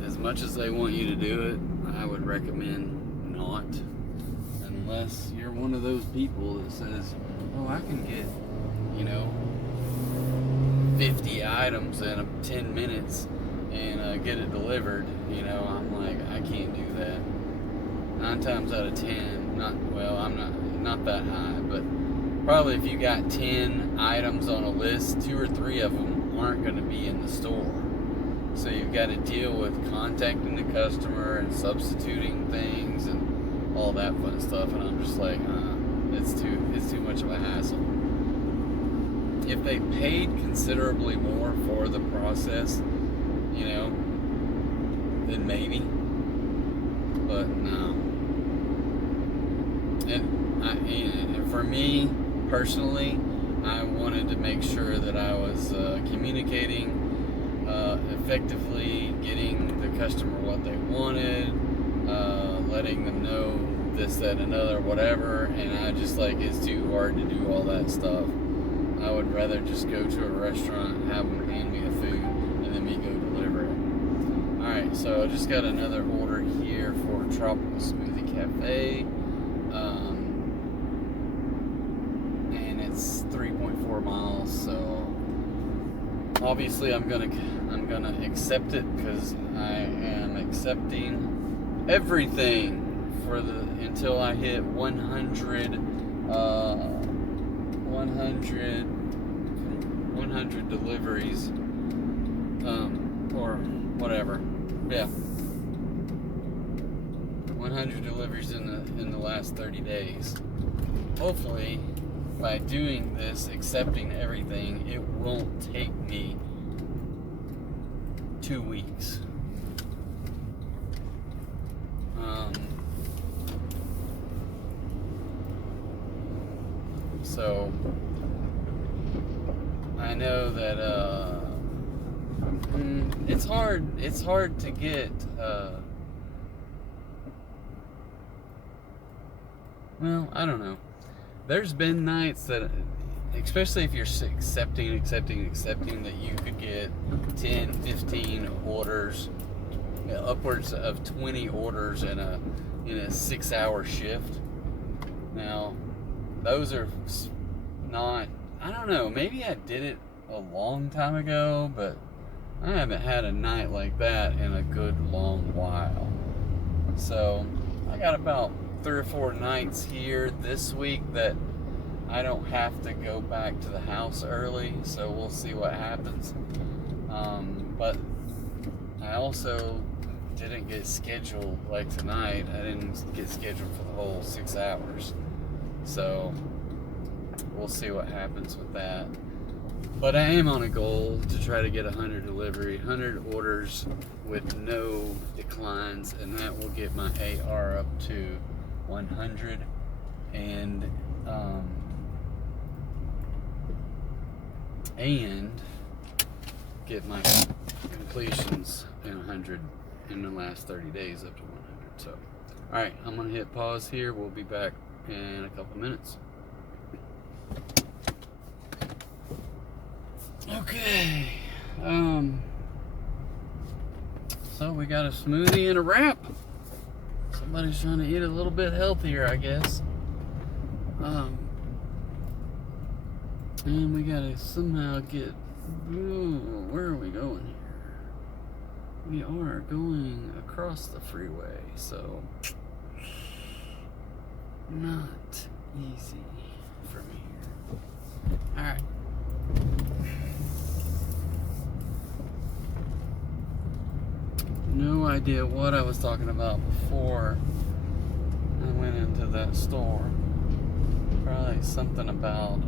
as much as they want you to do it, I would recommend not, unless you're one of those people that says, oh, I can get, 50 items in 10 minutes and get it delivered. I'm like, I can't do that. 9 times out of 10, I'm not that high, but probably if you got 10 items on a list, 2 or 3 of them aren't going to be in the store. So you've got to deal with contacting the customer and substituting things and all that fun stuff. And I'm just like, it's too much of a hassle. If they paid considerably more for the process, then maybe. But no. And for me personally, I wanted to make sure that I was communicating effectively, getting the customer what they wanted, letting them know this, that, another, whatever. And I just like, it's too hard to do all that stuff. I would rather just go to a restaurant, have them hand me the food, and then me go deliver it. Alright, so I just got another order here for Tropical Smoothie Cafe. And it's 3.4 miles, so obviously I'm gonna accept it, because I am accepting everything for until I hit 100 deliveries, or whatever. Yeah, 100 deliveries in the last 30 days. Hopefully, by doing this, accepting everything, it won't take me 2 weeks. So I know that it's hard to get well, I don't know. There's been nights that, especially if you're accepting, that you could get 10, 15 orders, upwards of 20 orders in a 6-hour shift. Now, those are not, I don't know, maybe I did it a long time ago, but I haven't had a night like that in a good long while. So I got about 3 or 4 nights here this week that I don't have to go back to the house early, so we'll see what happens. But I also didn't get scheduled like tonight. I didn't get scheduled for the whole 6 hours. So we'll see what happens with that. But I am on a goal to try to get 100 orders with no declines, and that will get my AR up to 100 and get my completions in 100 in the last 30 days up to 100. So, all right, I'm gonna hit pause here. We'll be back in a couple minutes. Okay, so we got a smoothie and a wrap. Somebody's trying to eat a little bit healthier, I guess. And we gotta somehow get, where are we going here? We are going across the freeway, so not easy for me here. All right. No idea what I was talking about before I went into that store. Probably something about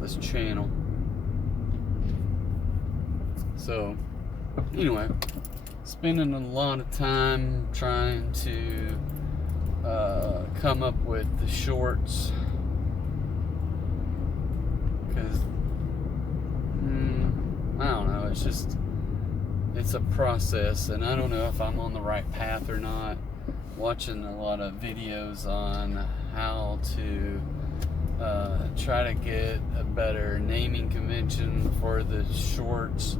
this channel. So anyway, spending a lot of time trying to come up with the shorts, because I don't know, it's a process, and I don't know if I'm on the right path or not. Watching a lot of videos on how to try to get a better naming convention for the shorts,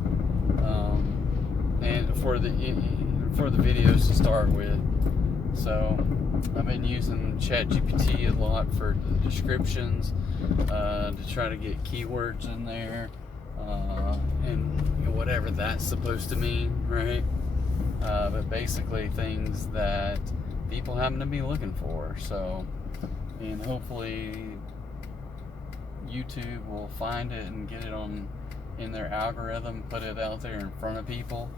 and for the videos to start with. So I've been using ChatGPT a lot for the descriptions, to try to get keywords in there, and whatever that's supposed to mean, right? But basically things that people happen to be looking for. So, and hopefully YouTube will find it and get it in their algorithm, put it out there in front of people.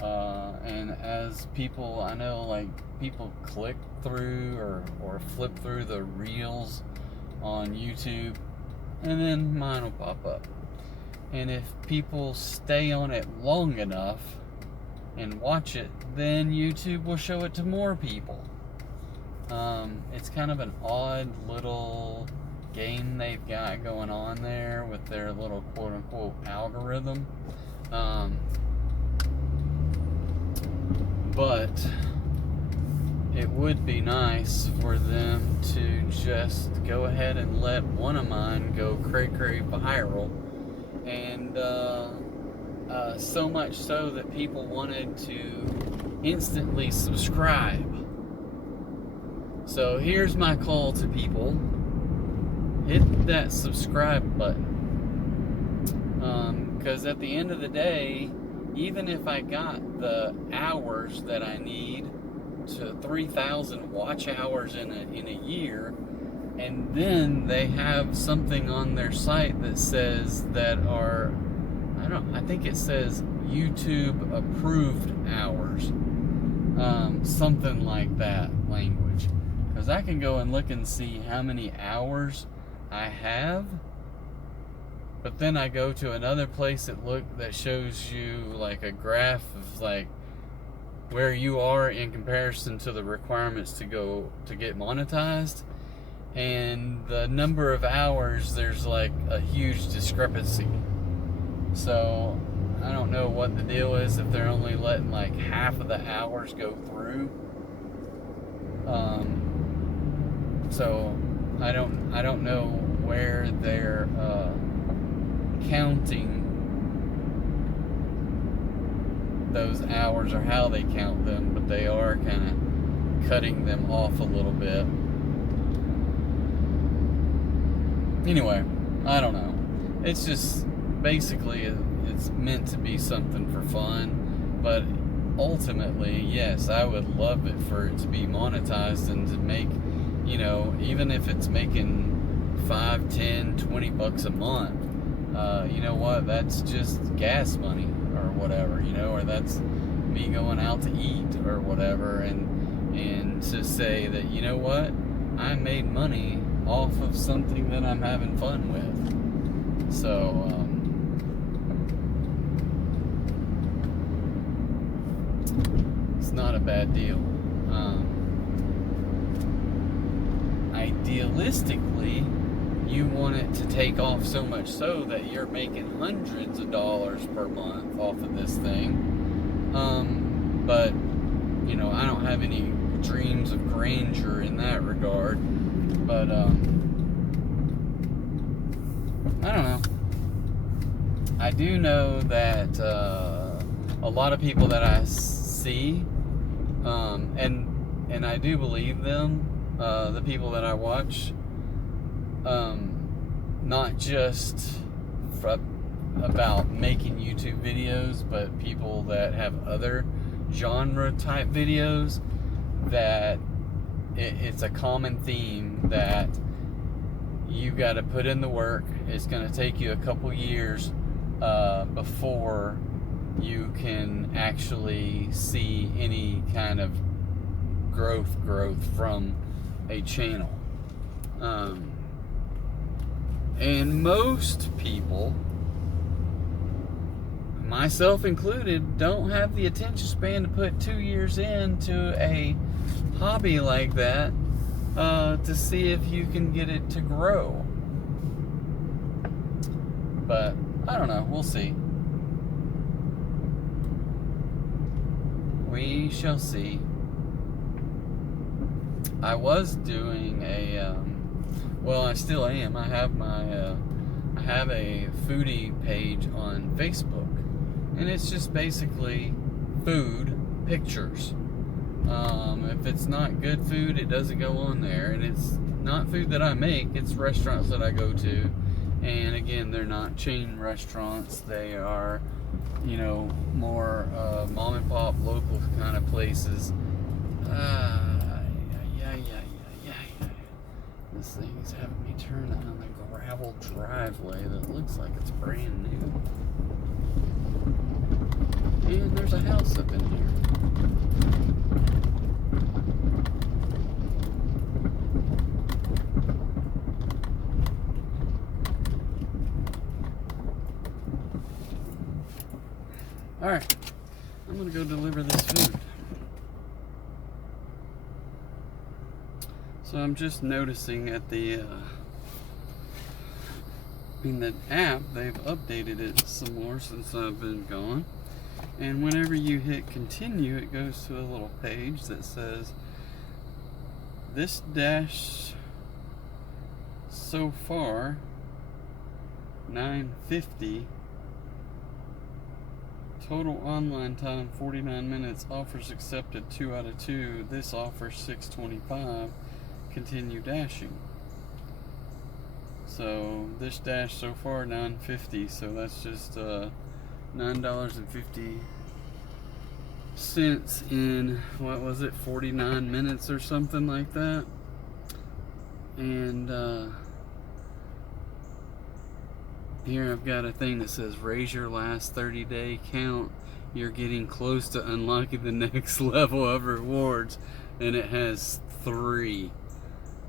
And as people, I know, like, people click through or flip through the reels on YouTube, and then mine will pop up. And if people stay on it long enough and watch it, then YouTube will show it to more people. It's kind of an odd little game they've got going on there with their little quote-unquote algorithm. But it would be nice for them to just go ahead and let one of mine go cray-cray viral, and so much so that people wanted to instantly subscribe. So here's my call to people: hit that subscribe button, because at the end of the day, even if I got the hours that I need to 3,000 watch hours in a year, and then they have something on their site that says that are, I think it says YouTube approved hours, something like that language, because I can go and look and see how many hours I have. But then I go to another place that shows you like a graph of like where you are in comparison to the requirements to get monetized, and the number of hours, there's like a huge discrepancy. So I don't know what the deal is, if they're only letting like half of the hours go through. So I don't know where they're counting those hours or how they count them, but they are kind of cutting them off a little bit. anyway, I don't know. It's just basically it's meant to be something for fun, but ultimately, yes, I would love it for it to be monetized and to make, even if it's making 5, 10, 20 bucks a month, you know what, that's just gas money or whatever, or that's me going out to eat or whatever, and to say that, you know what, I made money off of something that I'm having fun with. So, it's not a bad deal. Idealistically, you want it to take off so much so that you're making hundreds of dollars per month off of this thing. But, I don't have any dreams of grandeur in that regard. But, I don't know. I do know that a lot of people that I see, and I do believe them, the people that I watch, not just about making YouTube videos, but people that have other genre type videos, that it's a common theme that you got to put in the work. It's going to take you a couple years before you can actually see any kind of growth from a channel. And most people, myself included, don't have the attention span to put 2 years into a hobby like that to see if you can get it to grow. But I don't know, we'll see. We shall see. I was doing I still am. I have a foodie page on Facebook, and it's just basically food pictures. If it's not good food, it doesn't go on there, and it's not food that I make. It's restaurants that I go to, and again, they're not chain restaurants. They are, more mom and pop, local kind of places. This thing is having me turn on a gravel driveway that looks like it's brand new. And there's a house up in here. Alright, I'm going to go deliver this food. So I'm just noticing at in the app, they've updated it some more since I've been gone. And whenever you hit continue, it goes to a little page that says, this dash so far, 9:50. Total online time 49 minutes. Offers accepted 2 out of 2. This offer 6:25. Continue dashing. So this dash so far 9.50. So that's just $9.50 in, what was it, 49 minutes or something like that. And here I've got a thing that says raise your last 30-day count. You're getting close to unlocking the next level of rewards, and it has 3,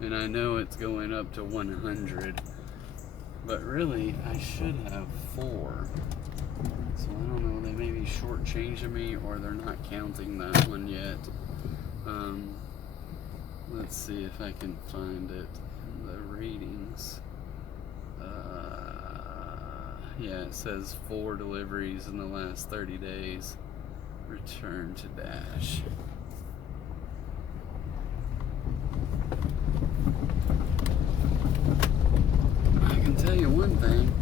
and I know it's going up to 100, but really I should have 4. So I don't know, they may be shortchanging me, or they're not counting that one yet. Let's see if I can find it in the ratings. Yeah, it says 4 deliveries in the last 30 days. Return to dash. I can tell you one thing.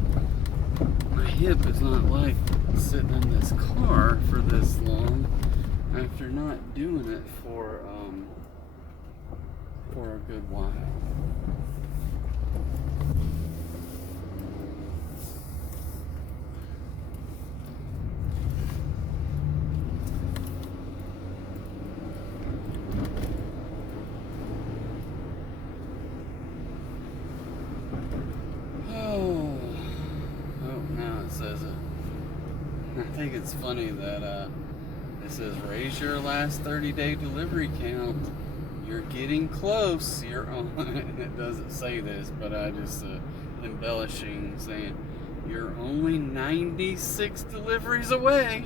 My hip is not like sitting in this car for this long after not doing it for a good while. says it. I think it's funny that it says raise your last 30-day delivery count. You're getting close. You're on. It doesn't say this, but I just embellishing saying you're only 96 deliveries away.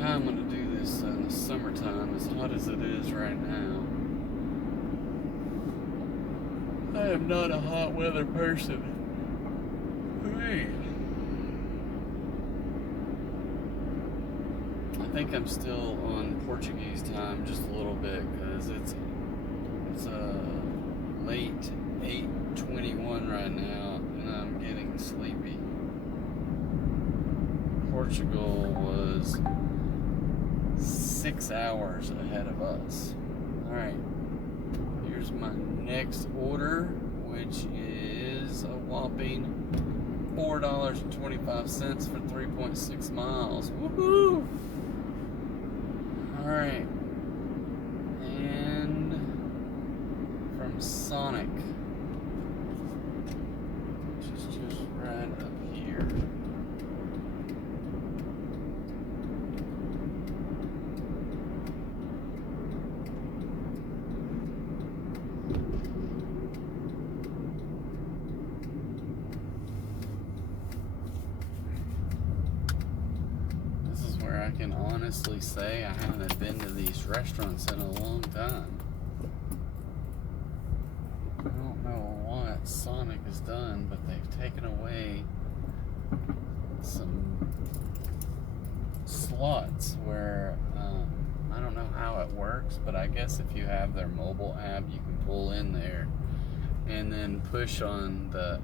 How I'm going to do this in the summertime, as hot as it is right now. I am not a hot weather person. Hey. I think I'm still on Portuguese time just a little bit because it's late 8:21 right now and I'm getting sleepy. Portugal was 6 hours ahead of us. Alright, here's my next order, which is a whopping $4.25 for 3.6 miles. Woohoo! Alright, and from Sonic, which is just right up here. I can honestly say I haven't been to these restaurants in a long time. I don't know what Sonic has done, but they've taken away some slots where I don't know how it works, but I guess if you have their mobile app, you can pull in there and then push on the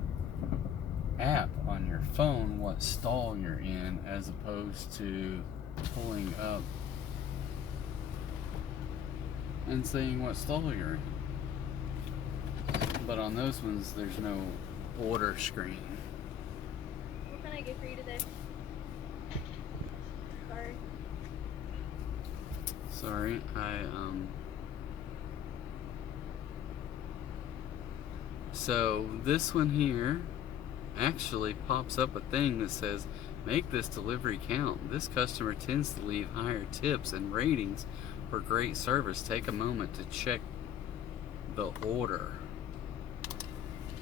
app on your phone what stall you're in, as opposed to pulling up and saying what stall you're in. But on those ones, there's no order screen. What can I get for you today? Sorry, so this one here actually pops up a thing that says, make this delivery count. This customer tends to leave higher tips and ratings for great service. Take a moment to check the order.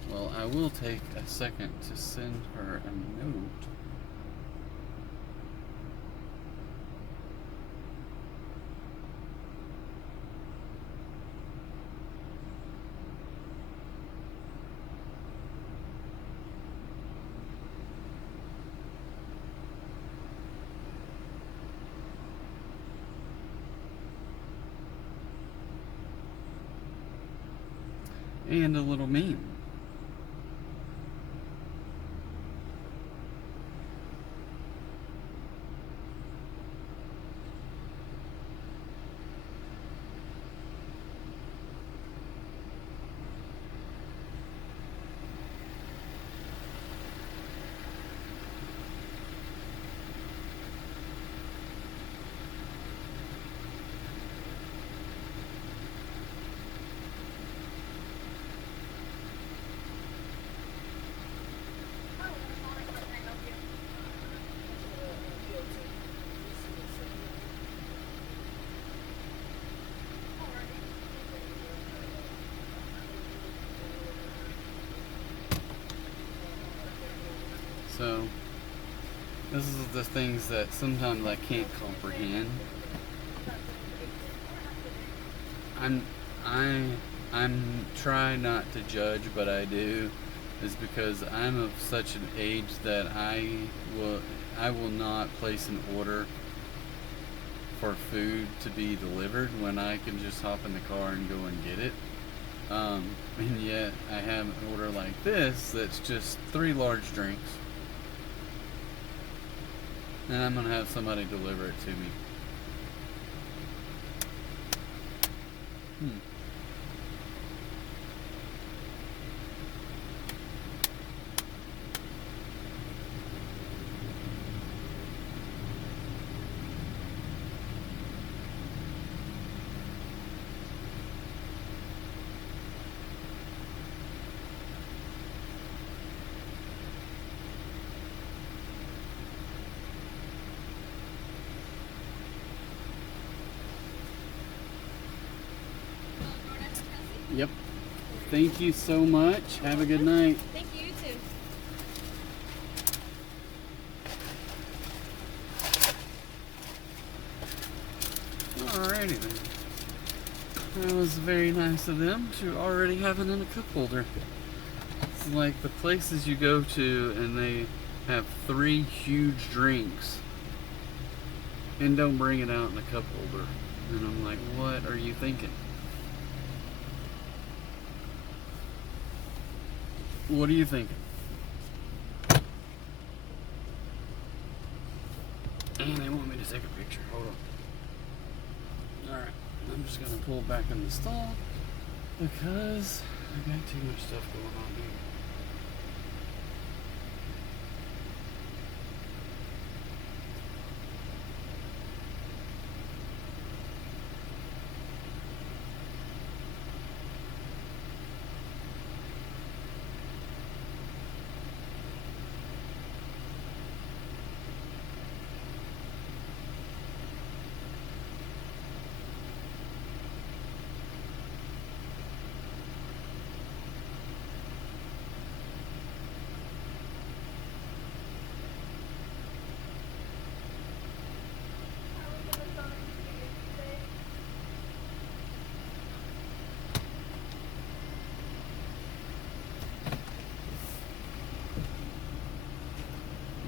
Well, I will take a second to send her a note. And a little meme. So this is the things that sometimes I can't comprehend. I'm try not to judge, but I do, is because I'm of such an age that I will not place an order for food to be delivered when I can just hop in the car and go and get it. And yet I have an order like this that's just 3 large drinks, and I'm gonna have somebody deliver it to me. Yep. Thank you so much. Have a good night. Thank you, you too. Alrighty then. That was very nice of them to already have it in a cup holder. It's like the places you go to and they have 3 huge drinks and don't bring it out in a cup holder. And I'm like, what are you thinking? What are you thinking? And they want me to take a picture. Hold on. Alright. I'm just going to pull back in the stall because I got too much stuff going on here.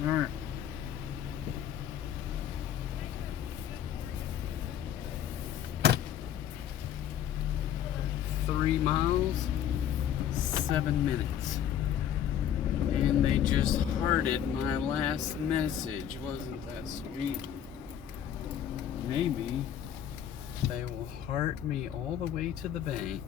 Alright. Three miles, 7 minutes. And they just hearted my last message. Wasn't that sweet? Maybe they will heart me all the way to the bank.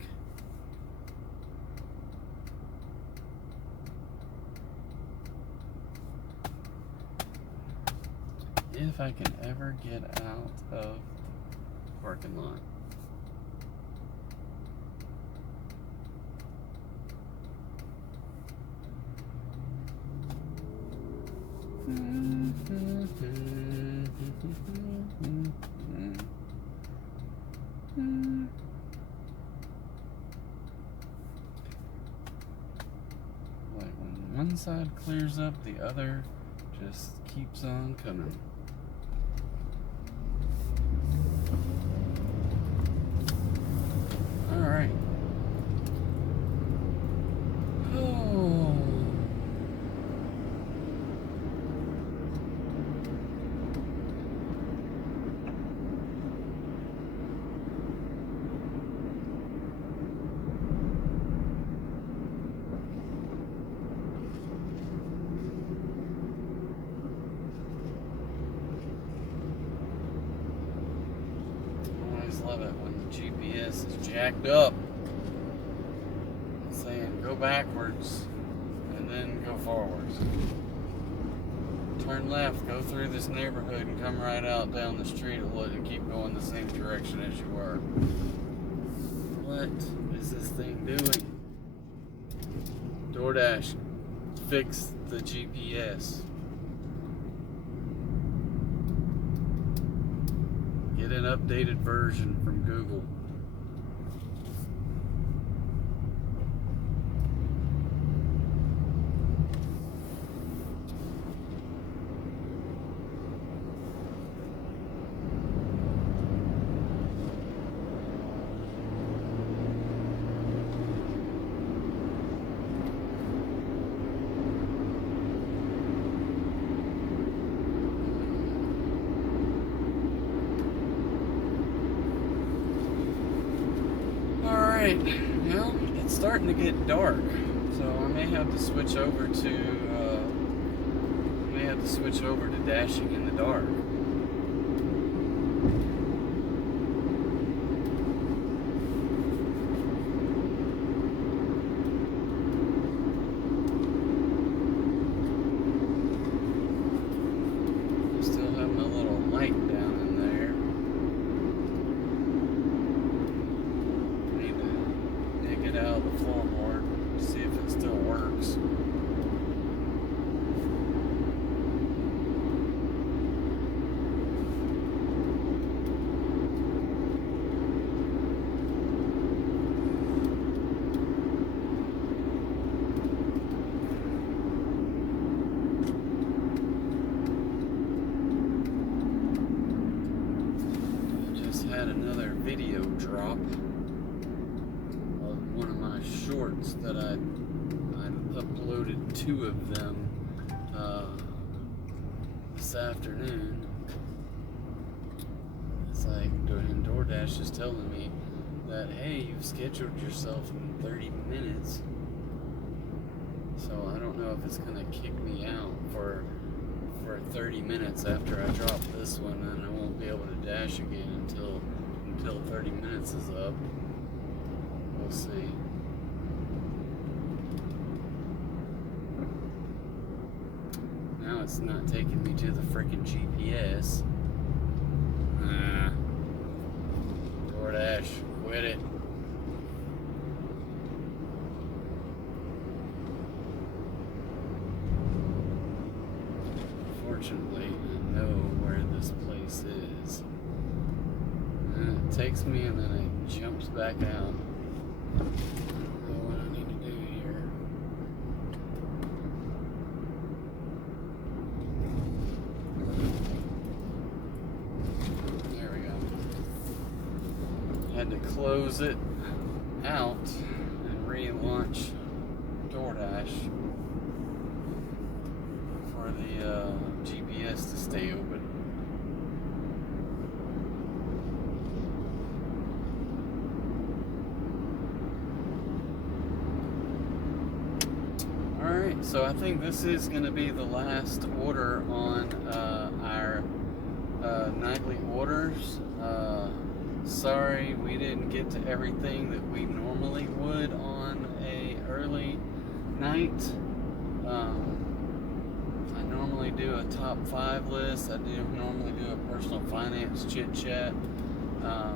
If I can ever get out of the parking lot. Like when one side clears up, the other just keeps on coming. All right. Oh. I always love it when the GPS is jacked up. Saying go backwards and then go forwards. Turn left, go through this neighborhood and come right out down the street and keep going the same direction as you were. What is this thing doing? DoorDash, fix the GPS. Get an updated version from Google. right, well, it's starting to get dark, so I may have to switch over to dashing in the dark. Still have my little light down in there. Need to dig it out of the floorboard, see if it still works. Had another video drop of one of my shorts that I uploaded 2 of them this afternoon. It's like DoorDash is telling me that, hey, you've scheduled yourself in 30 minutes, so I don't know if it's gonna kick me out for 30 minutes after I drop this one, and I won't be able to dash again until 30 minutes is up. We'll see. Now it's not taking me to the freaking GPS. DoorDash, quit it. Fortunately, I know where this place is. And it takes me and then it jumps back out. I don't know what I need to do here. There we go. Had to close it out and relaunch DoorDash for the GPS to stay open. Alright, so I think this is going to be the last order on our nightly orders. Sorry we didn't get to everything that we normally would on a early night. I normally do a top 5 list. I do normally do a personal finance chit chat. I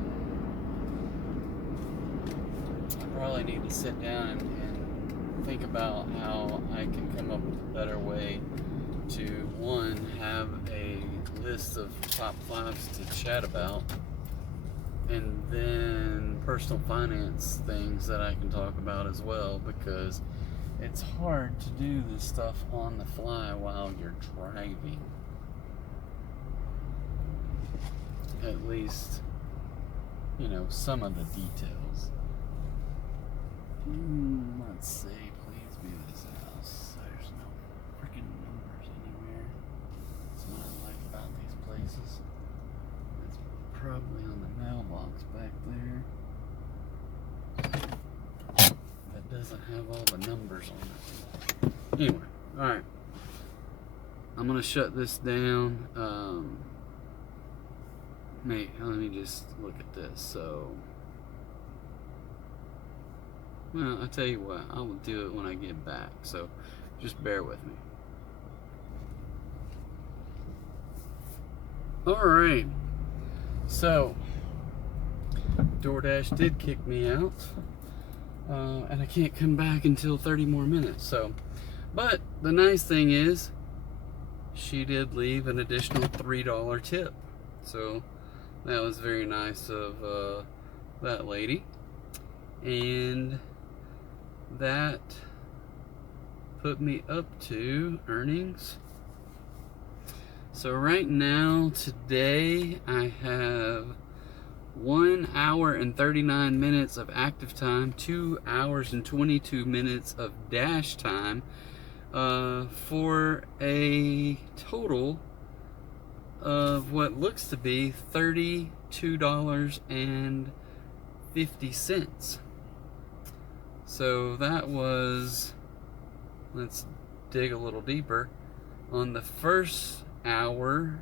probably need to sit down and think about how I can come up with a better way to, one, have a list of top 5s to chat about, and then personal finance things that I can talk about as well, because it's hard to do this stuff on the fly while you're driving. At least, you know, some of the details. Let's see, please be this house. There's no freaking numbers anywhere. That's what I like about these places. It's probably on the mailbox back there. That doesn't have all the numbers on it. Anyway, alright. I'm gonna shut this down. Let me just look at this. So, well, I'll tell you what, I will do it when I get back, so just bear with me. Alright, so DoorDash did kick me out, and I can't come back until 30 more minutes, so, but the nice thing is, she did leave an additional $3 tip, so that was very nice of that lady, and that put me up to earnings. So right now, today, I have 1 hour and 39 minutes of active time, 2 hours and 22 minutes of dash time, for a total of what looks to be $32.50. So that was, let's dig a little deeper. On the first hour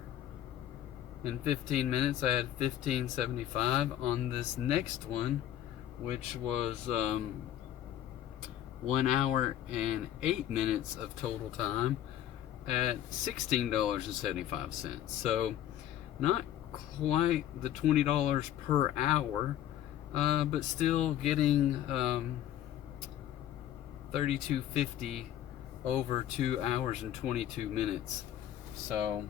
and 15 minutes, I had 15.75. On this next one, which was 1 hour and 8 minutes of total time, at $16.75. So not quite the $20 per hour, but still getting $32.50 over 2 hours and 22 minutes. So,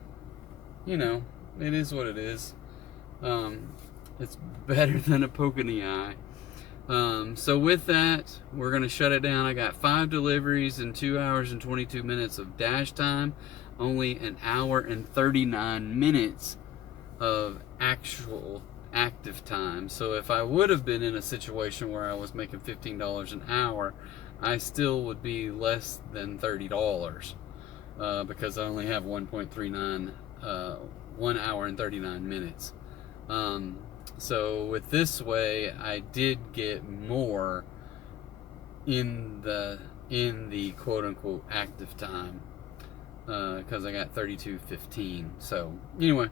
you know, it is what it is. It's better than a poke in the eye. So with that, we're going to shut it down. I got 5 deliveries in 2 hours and 22 minutes of dash time, only an hour and 39 minutes of actual active time. So if I would have been in a situation where I was making $15 an hour, I still would be less than $30, because I only have 1.39 1 hour and 39 minutes. So with this way, I did get more in the quote unquote active time, because I got 32.15. So anyway,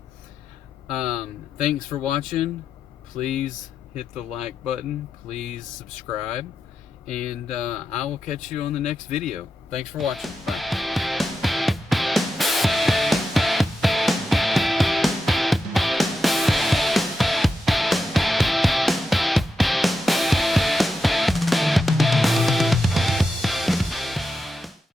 thanks for watching. Please hit the like button, please subscribe, and I will catch you on the next video. Thanks for watching. Bye.